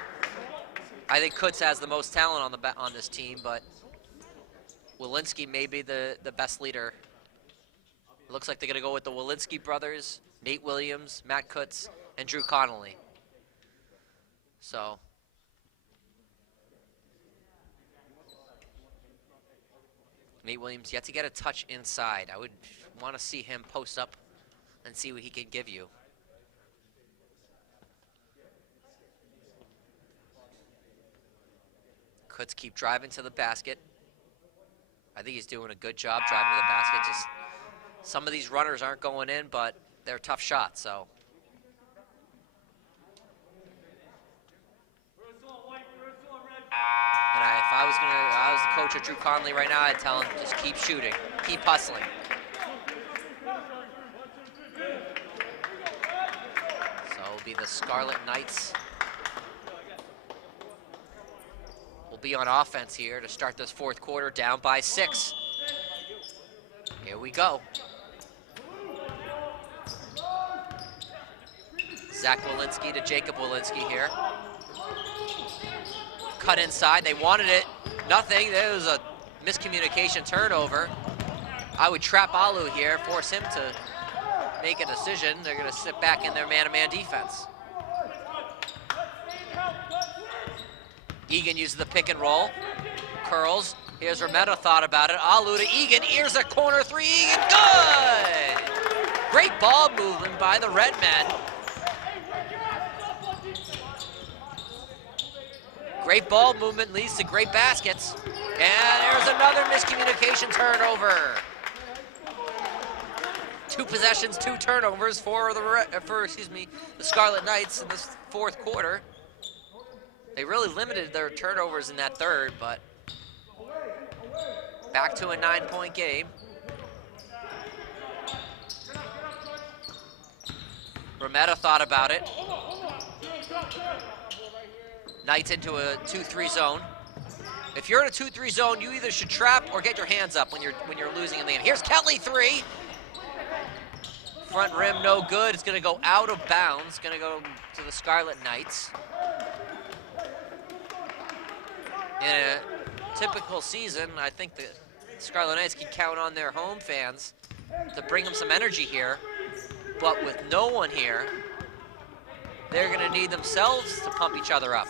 I think Kutz has the most talent on this team, but Walensky may be the best leader. It looks like they're going to go with the Walensky brothers, Nate Williams, Matt Kutz, and Drew Connolly. So Nate Williams yet to get a touch inside. I would want to see him post up and see what he can give you. Kutz keep driving to the basket. I think he's doing a good job driving to the basket. Just some of these runners aren't going in, but they're tough shots, so. And if I was the coach of Drew Conley right now, I'd tell him just keep shooting, keep hustling. be the Scarlet Knights. Will be on offense here to start this fourth quarter, down by 6. Here we go. Zach Walensky to Jacob Walensky here. Cut inside, they wanted it, nothing. There was a miscommunication turnover. I would trap Alu here, force him to make a decision. They're gonna sit back in their man-to-man defense. Egan uses the pick and roll, curls. Here's Romero, thought about it. Alu to Egan, ears a corner 3, Egan, good! Great ball movement by the Redmen. Great ball movement leads to great baskets. And there's another miscommunication turnover. 2 possessions, 2 turnovers for the Scarlet Knights in this fourth quarter. They really limited their turnovers in that third, but back to a 9-point game. Romero thought about it. Knights into a 2-3 zone. If you're in a 2-3 zone, you either should trap or get your hands up when you're losing in the game. Here's Kelly 3. Front rim no good. It's gonna go out of bounds. Gonna go to the Scarlet Knights. In a typical season, I think the Scarlet Knights can count on their home fans to bring them some energy here. But with no one here, they're gonna need themselves to pump each other up.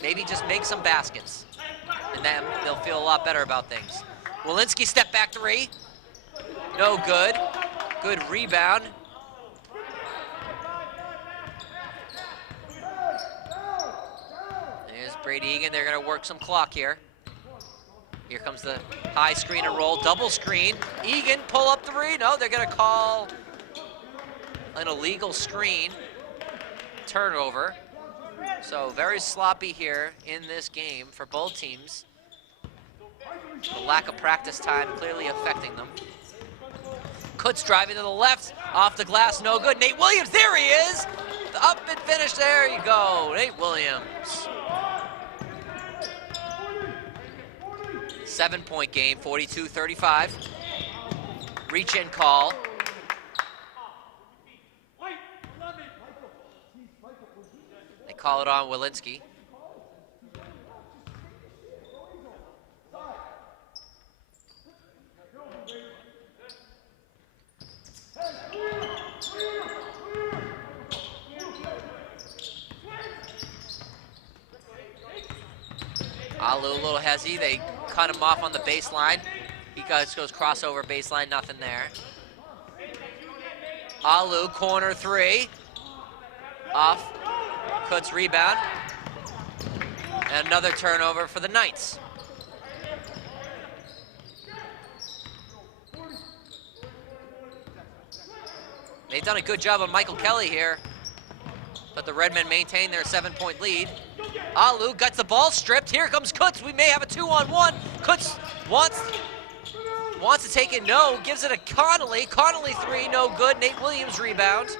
Maybe just make some baskets, and then they'll feel a lot better about things. Walensky step back 3, no good. Good rebound. There's Brady Egan, they're gonna work some clock here. Here comes the high screen and roll, double screen. Egan, pull up 3, no, they're gonna call an illegal screen. Turnover. So very sloppy here in this game for both teams. The lack of practice time clearly affecting them. Kutz driving to the left, off the glass, no good. Nate Williams, there he is! The up and finish, there you go, Nate Williams. 7-point game, 42-35. Reach in call. They call it on Walensky. Alu a little hezzy, they cut him off on the baseline. He goes crossover baseline, nothing there. Alu, corner 3. Off, Kutz rebound. And another turnover for the Knights. They've done a good job on Michael Kelly here, but the Redmen maintain their 7-point lead. Alu gets the ball stripped. Here comes Kutz. We may have a 2-on-1. Kutz wants to take it, no. Gives it to Connolly. Connolly 3, no good. Nate Williams rebound.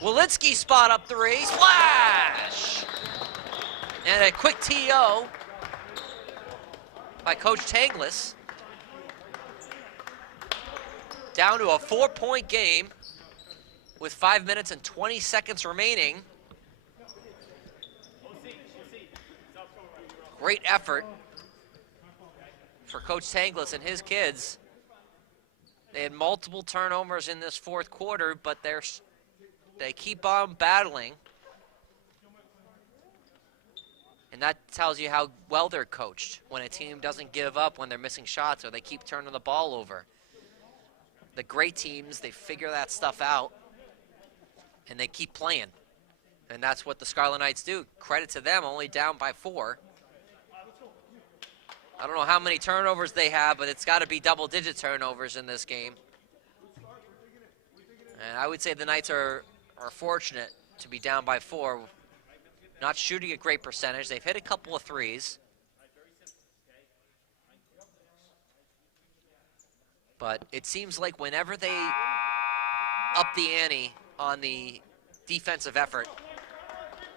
Walensky spot up 3. Splash! And a quick TO by Coach Tanglis. Down to a 4-point game with 5 minutes and 20 seconds remaining. Great effort for Coach Tanglis and his kids. They had multiple turnovers in this fourth quarter, but they keep on battling. And that tells you how well they're coached, when a team doesn't give up when they're missing shots or they keep turning the ball over. The great teams, they figure that stuff out and they keep playing. And that's what the Scarlet Knights do. Credit to them, only down by 4. I don't know how many turnovers they have, but it's got to be double-digit turnovers in this game. And I would say the Knights are fortunate to be down by 4. Not shooting a great percentage. They've hit a couple of threes. But it seems like whenever they up the ante on the defensive effort.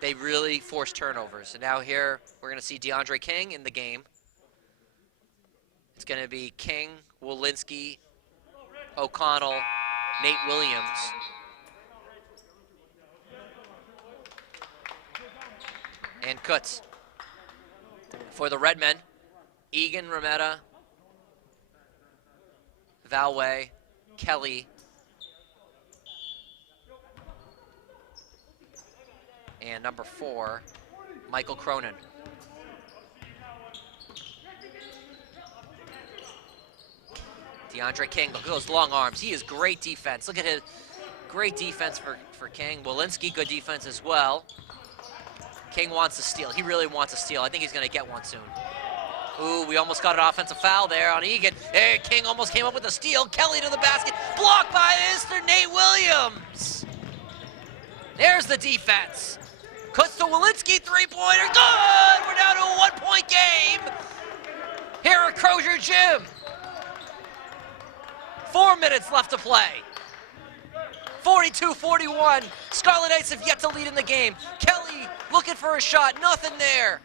They really forced turnovers. And now here, we're going to see DeAndre King in the game. It's going to be King, Walensky, O'Connell, Nate Williams. And Kutz. For the Redmen, Egan, Rometta, Valway, Kelly, and number 4, Michael Cronin. DeAndre King, look at those long arms. He is great defense. Look at his great defense for King. Walensky, good defense as well. King wants to steal. He really wants to steal. I think he's going to get one soon. Ooh, we almost got an offensive foul there on Egan. Hey, King almost came up with a steal. Kelly to the basket. Blocked by Mr. Nate Williams. There's the defense. Cuts to Walensky, three-pointer. Good! We're down to a one-point game here at Crozier Gym. 4 minutes left to play. 42-41. Scarlet Knights have yet to lead in the game. Kelly looking for a shot. Nothing there.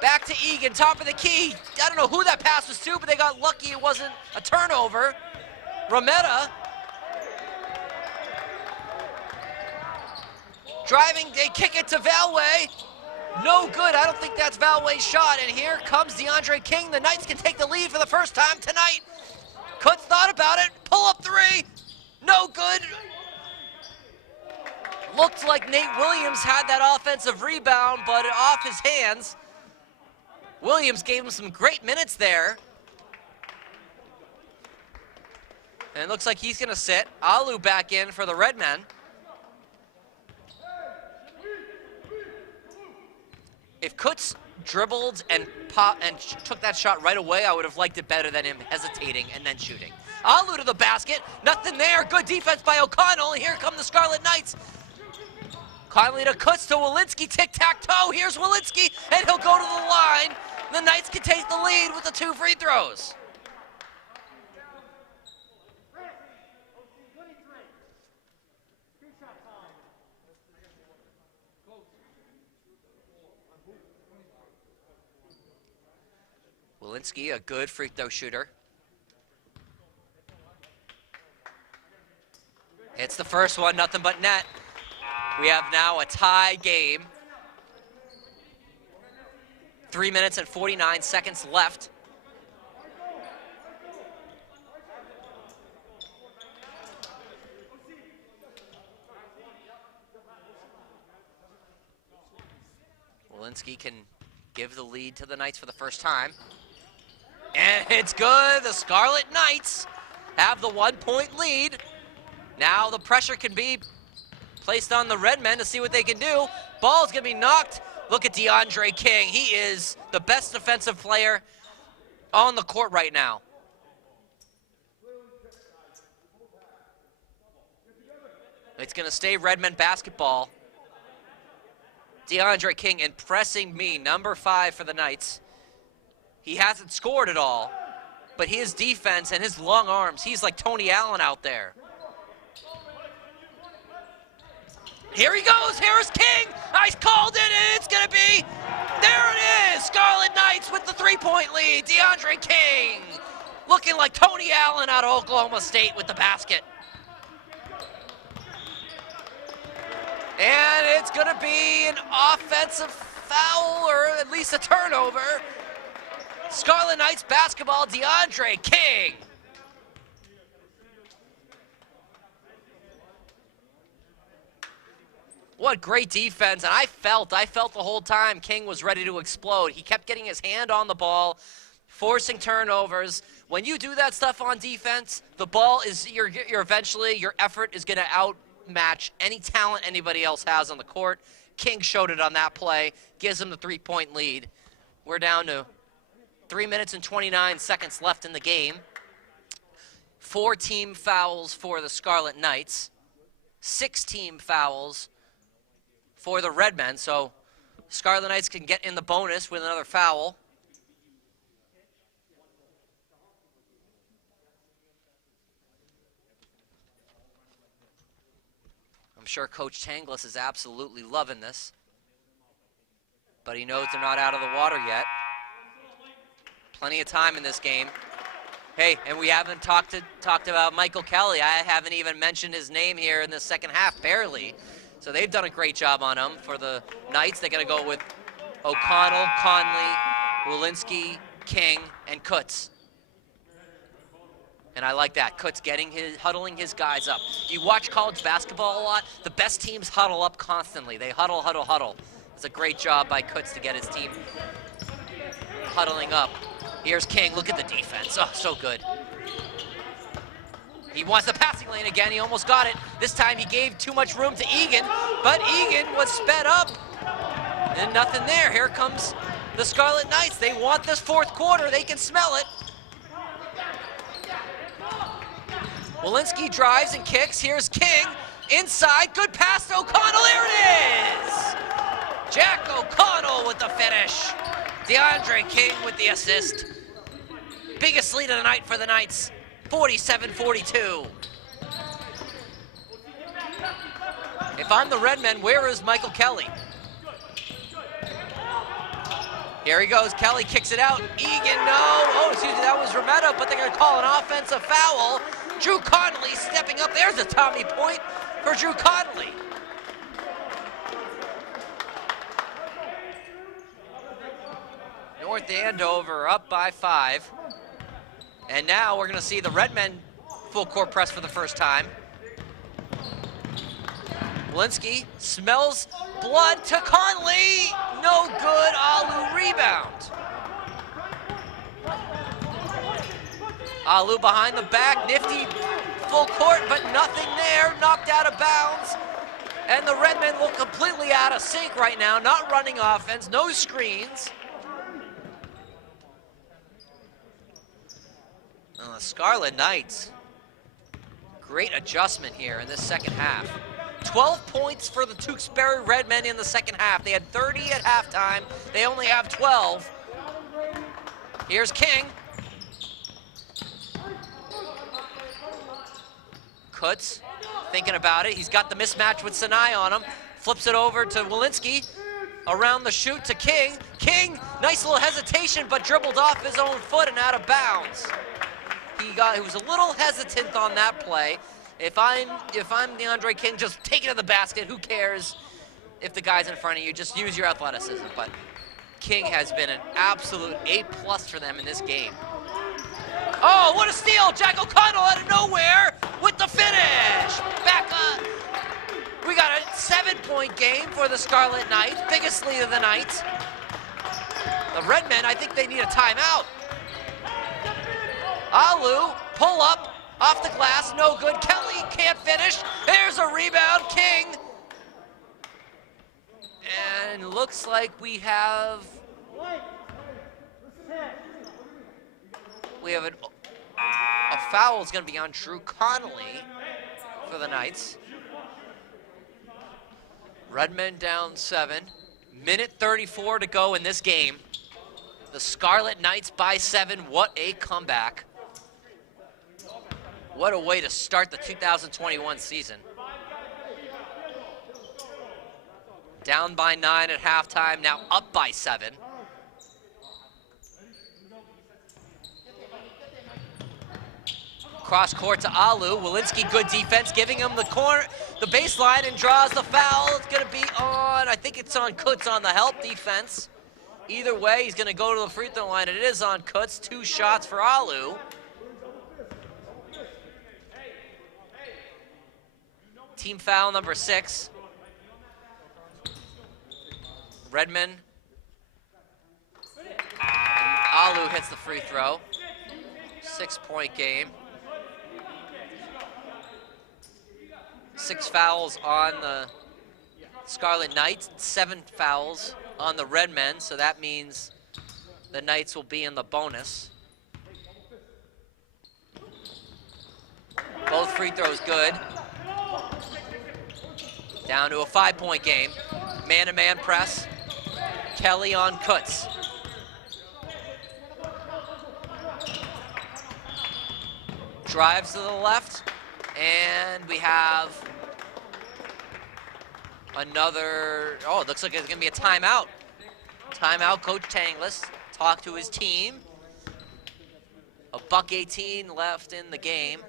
Back to Egan, top of the key. I don't know who that pass was to, but they got lucky it wasn't a turnover. Rometta. Driving, they kick it to Valway. No good, I don't think that's Valway's shot. And here comes DeAndre King. The Knights can take the lead for the first time tonight. Kutz thought about it, pull up three. No good. Looked like Nate Williams had that offensive rebound, but off his hands. Williams gave him some great minutes there. And it looks like he's gonna sit. Alu back in for the Redmen. If Kutz dribbled and took that shot right away, I would have liked it better than him hesitating and then shooting. Alu to the basket, nothing there. Good defense by O'Connell. Here come the Scarlet Knights. Conley to Kutz to Walensky, tic-tac-toe. Here's Walensky, and he'll go to the line. The Knights can take the lead with the 2 free throws. Walensky, a good free throw shooter. It's the first one, nothing but net. We have now a tie game. 3 minutes and 49 seconds left. Walensky can give the lead to the Knights for the first time. And it's good. The Scarlet Knights have the 1-point lead. Now the pressure can be placed on the Redmen to see what they can do. Ball's gonna be knocked. Look at DeAndre King. He is the best defensive player on the court right now. It's gonna stay Redmen basketball. DeAndre King impressing me, number 5 for the Knights. He hasn't scored at all, but his defense and his long arms, he's like Tony Allen out there. Here he goes, here's King. I called it, and it's gonna be, there it is. Scarlet Knights with the 3-point lead. DeAndre King looking like Tony Allen out of Oklahoma State with the basket. And it's gonna be an offensive foul, or at least a turnover. Scarlet Knights basketball, DeAndre King. What great defense, and I felt the whole time King was ready to explode. He kept getting his hand on the ball, forcing turnovers. When you do that stuff on defense, the ball is, you're eventually, your effort is gonna outmatch any talent anybody else has on the court. King showed it on that play, gives him the 3-point lead. We're down to 3 minutes and 29 seconds left in the game. 4 team fouls for the Scarlet Knights. 6 team fouls for the Redmen, so Scarlet Knights can get in the bonus with another foul. I'm sure Coach Tanglis is absolutely loving this. But he knows they're not out of the water yet. Plenty of time in this game. Hey, and we haven't talked about Michael Kelly. I haven't even mentioned his name here in the second half, barely. So they've done a great job on him for the Knights. They're going to go with O'Connell, Conley, Walensky, King, and Kutz. And I like that. Kutz huddling his guys up. You watch college basketball a lot, the best teams huddle up constantly. They huddle, huddle, huddle. It's a great job by Kutz to get his team huddling up. Here's King, look at the defense. Oh, so good. He wants the passing lane again, he almost got it. This time he gave too much room to Egan, but Egan was sped up. And nothing there. Here comes the Scarlet Knights. They want this fourth quarter, they can smell it. Walensky drives and kicks. Here's King. Inside. Good pass to O'Connell. There it is! Jack O'Connell with the finish. DeAndre King with the assist. Biggest lead of the night for the Knights. 47-42. If I'm the Redmen, where is Michael Kelly? Here he goes. Kelly kicks it out. Egan, no. Oh, excuse me, that was Rometta, but they're going to call an offensive foul. Drew Conley stepping up. There's a Tommy point for Drew Conley. North Andover up by 5. And now we're going to see the Redmen full court press for the first time. Walensky smells blood to Conley. No good. Alu rebound. Alu behind the back, nifty full court, but nothing there, knocked out of bounds. And the Redmen look completely out of sync right now, not running offense, no screens. The Scarlet Knights, great adjustment here in this second half. 12 points for the Tewksbury Redmen in the second half. They had 30 at halftime, they only have 12. Here's King. Kutz, thinking about it. He's got the mismatch with Sinai on him. Flips it over to Walensky. Around the shoot to King. King, nice little hesitation, but dribbled off his own foot and out of bounds. He was a little hesitant on that play. If I'm DeAndre King, just take it to the basket. Who cares if the guy's in front of you? Just use your athleticism. But King has been an absolute A+ for them in this game. Oh, what a steal! Jack O'Connell out of nowhere with the finish! Back up! We got a 7-point game for the Scarlet Knights, biggest lead of the night. The Redmen, I think they need a timeout. Alu, pull up, off the glass, no good. Kelly can't finish. There's a rebound, King. And looks like we have a foul is going to be on Drew Conley for the Knights. Redmen down 7. Minute 34 to go in this game. The Scarlet Knights by 7. What a comeback. What a way to start the 2021 season. Down by 9 at halftime, now up by 7. Cross court to Alu. Walensky, good defense, giving him the corner, the baseline, and draws the foul. It's going to be on, I think it's on Kutz on the help defense. Either way, he's going to go to the free throw line. It is on Kutz. 2 shots for Alu. Team foul number 6. Redmen. Alu hits the free throw. 6-point game. 6 fouls on the Scarlet Knights, 7 fouls on the Redmen, so that means the Knights will be in the bonus. Both free throws good. Down to a 5-point game. Man-to-man press. Kelly on Kutz. Drives to the left, and we have Another, oh, it looks like it's gonna be a timeout. Timeout, Coach Tanglis, talk to his team. A $1:18 left in the game.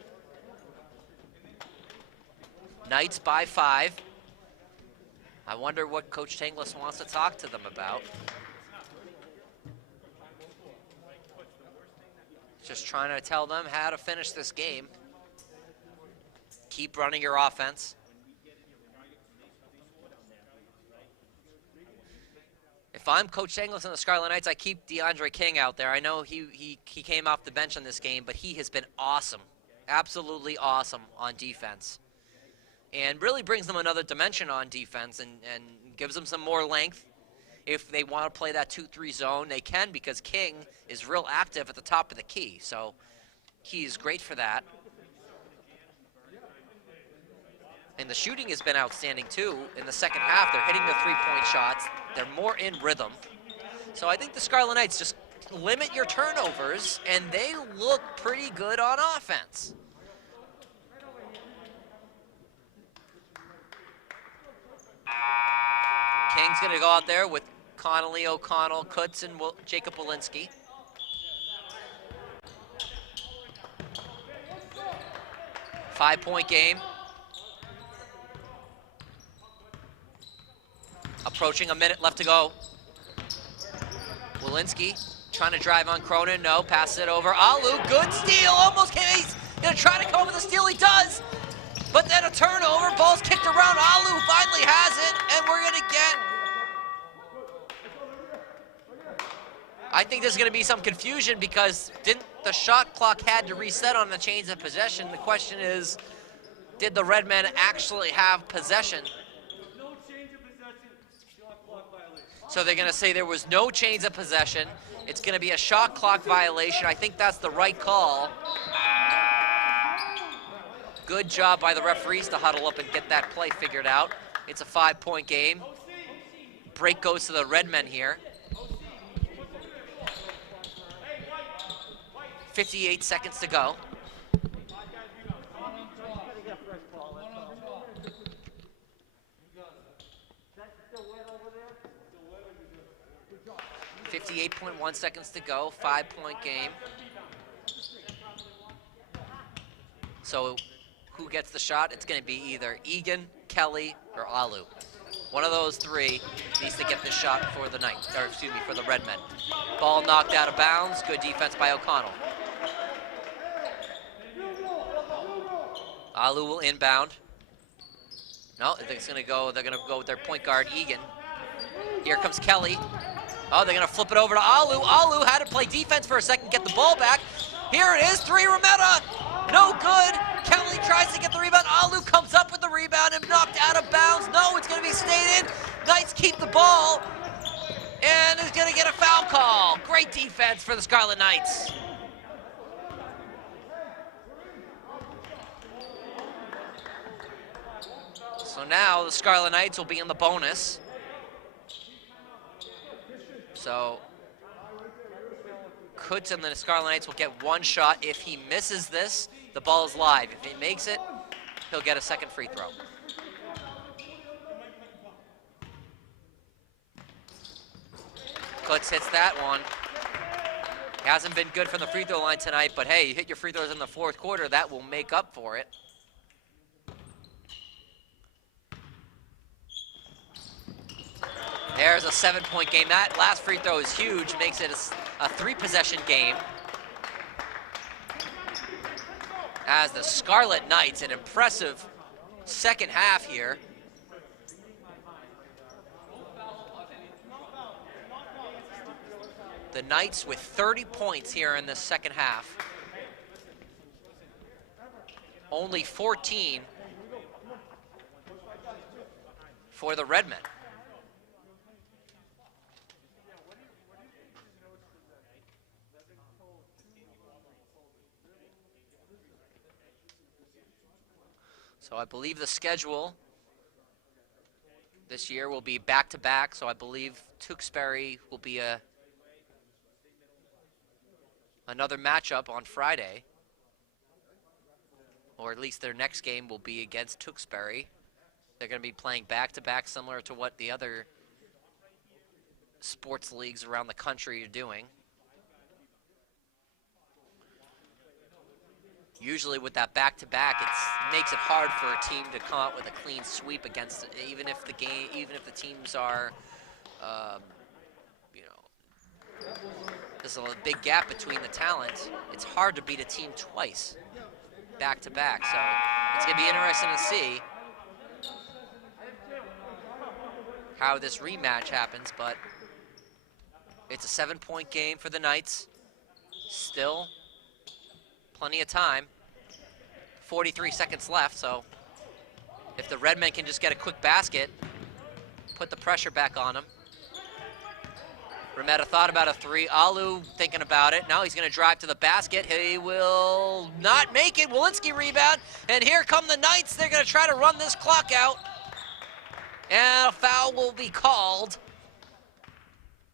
Knights by 5. I wonder what Coach Tanglis wants to talk to them about. Just trying to tell them how to finish this game. Keep running your offense. If I'm Coach Tanglis and the Scarlet Knights, I keep DeAndre King out there. I know he came off the bench in this game, but he has been awesome. Absolutely awesome on defense. And really brings them another dimension on defense and gives them some more length. If they want to play that 2-3 zone, they can, because King is real active at the top of the key. So he's great for that. And the shooting has been outstanding too. In the second half, they're hitting the three-point shots. They're more in rhythm. So I think the Scarlet Knights just limit your turnovers, and they look pretty good on offense. King's gonna go out there with Connolly, O'Connell, Kutz, and Jacob Walensky. Five-point game. Approaching a minute left to go. Walensky trying to drive on Cronin. No, passes it over. Alu, good steal. Almost came. He's going to try to come with a steal. He does. But then a turnover. Ball's kicked around. Alu finally has it. And we're going to get... I think there's going to be some confusion because didn't the shot clock had to reset on the change of possession. The question is, did the Red Men actually have possession? So they're going to say there was no change of possession. It's going to be a shot clock violation. I think that's the right call. Good job by the referees to huddle up and get that play figured out. It's a 5-point game. Break goes to the Red Men here. 58 seconds to go. .1 seconds to go, 5-point game. So who gets the shot? It's going to be either Egan, Kelly, or Alu. One of those three needs to get the shot for the for the Red Men. Ball knocked out of bounds. Good defense by O'Connell. Alu will inbound. No, it's going to go. They're going to go with their point guard Egan. Here comes Kelly. Oh, they're going to flip it over to Alu. Alu had to play defense for a second, get the ball back. Here it is, three, Rometta. No good. Kelly tries to get the rebound. Alu comes up with the rebound and knocked out of bounds. No, it's going to be stayed in. Knights keep the ball. And is going to get a foul call. Great defense for the Scarlet Knights. So now the Scarlet Knights will be in the bonus. So Kutz and the Scarlet Knights will get one shot. If he misses this, the ball is live. If he makes it, he'll get a second free throw. Kutz hits that one. He hasn't been good from the free throw line tonight, but hey, you hit your free throws in the fourth quarter, that will make up for it. There's a 7-point game. That last free throw is huge, makes it a 3-possession game. As the Scarlet Knights, an impressive second half here. The Knights with 30 points here in the second half. Only 14 for the Red Men. So I believe the schedule this year will be back-to-back, so I believe Tewksbury will be another matchup on Friday. Or at least their next game will be against Tewksbury. They're going to be playing back-to-back, similar to what the other sports leagues around the country are doing. Usually with that back-to-back, it makes it hard for a team to come out with a clean sweep against, even if the teams are, you know, there's a big gap between the talent. It's hard to beat a team twice, back-to-back. So it's going to be interesting to see how this rematch happens, but it's a 7-point game for the Knights. Still plenty of time. 43 seconds left, so if the Redmen can just get a quick basket, put the pressure back on them. Remeta thought about a three. Alu thinking about it. Now he's going to drive to the basket. He will not make it. Walensky rebound, and here come the Knights. They're going to try to run this clock out, and a foul will be called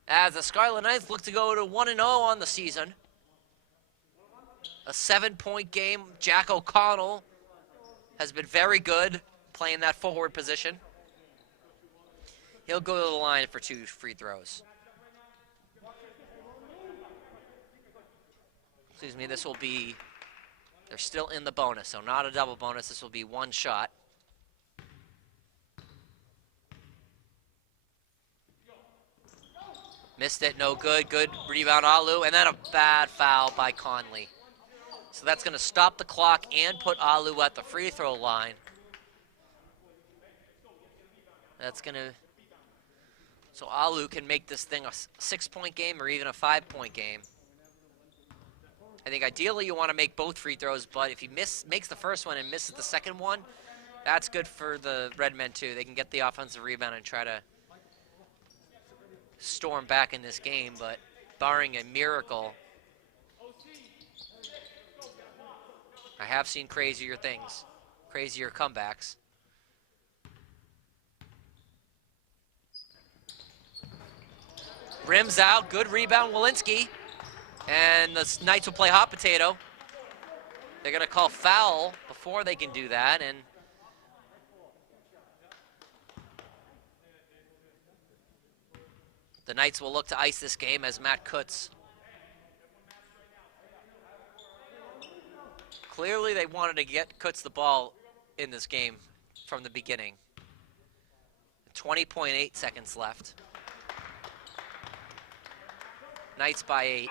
as the Scarlet Knights look to go to 1-0 on the season. A 7-point game. Jack O'Connell has been very good playing that forward position. He'll go to the line for 2 free throws. Excuse me, this will be, they're still in the bonus, so not a double bonus. This will be 1 shot. Missed it, no good. Good rebound, Alu, and then a bad foul by Conley. So that's going to stop the clock and put Alu at the free throw line. That's going to, so Alu can make this thing a 6-point game or even a 5-point game. I think ideally you want to make both free throws, but if he makes the first one and misses the second one, that's good for the Redmen too. They can get the offensive rebound and try to storm back in this game, but barring a miracle, I have seen crazier things, crazier comebacks. Rims out, good rebound, Walensky. And the Knights will play hot potato. They're going to call foul before they can do that, and the Knights will look to ice this game as Matt Kutz. Clearly they wanted to get Kutz the ball in this game from the beginning. 20.8 seconds left. Knights by 8.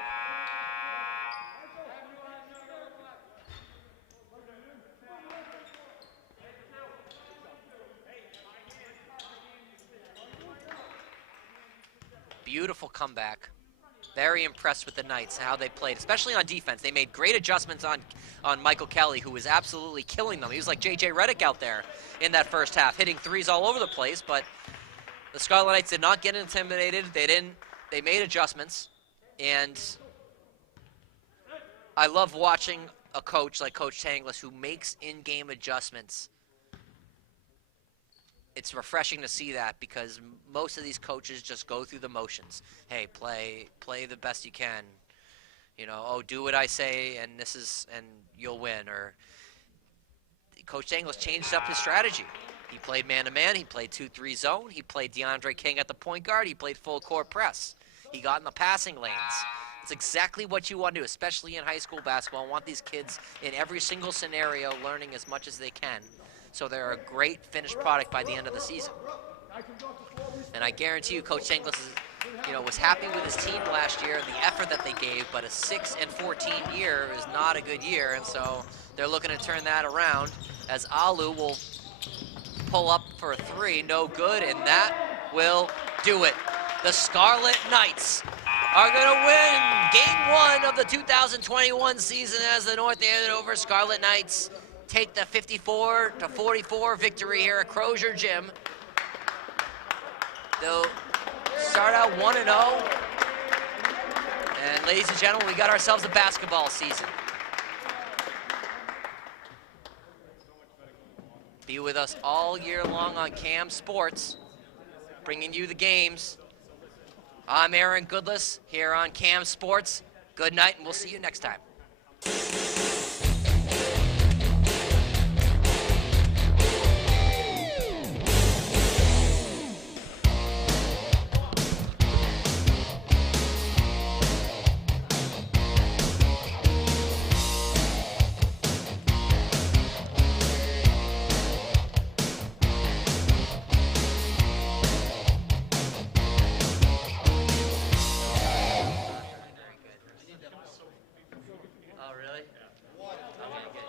Beautiful comeback. Very impressed with the Knights, how they played, especially on defense. They made great adjustments on Michael Kelly, who was absolutely killing them. He was like J.J. Redick out there in that first half, hitting threes all over the place, but the Scarlet Knights did not get intimidated. They made adjustments, and I love watching a coach like Coach Tanglis who makes in-game adjustments. It's refreshing to see that because most of these coaches just go through the motions. Hey, play the best you can. You know, oh, do what I say, and you'll win. Or Coach Tanglis changed up his strategy. He played man-to-man. He played 2-3 zone. He played DeAndre King at the point guard. He played full court press. He got in the passing lanes. It's exactly what you want to do, especially in high school basketball. I want these kids in every single scenario learning as much as they can, so they're a great finished product by the end of the season. And I guarantee you, Coach Tanglis was happy with his team last year, the effort that they gave, but a 6-14 year is not a good year, and so they're looking to turn that around as Alu will pull up for a 3, no good, and that will do it. The Scarlet Knights are going to win Game 1 of the 2021 season as the North Andover Scarlet Knights take the 54-44 victory here at Crozier Gym. They'll start out 1-0. And ladies and gentlemen, we got ourselves a basketball season. Be with us all year long on Cam Sports, bringing you the games. I'm Aaron Goodless here on Cam Sports. Good night, and we'll see you next time.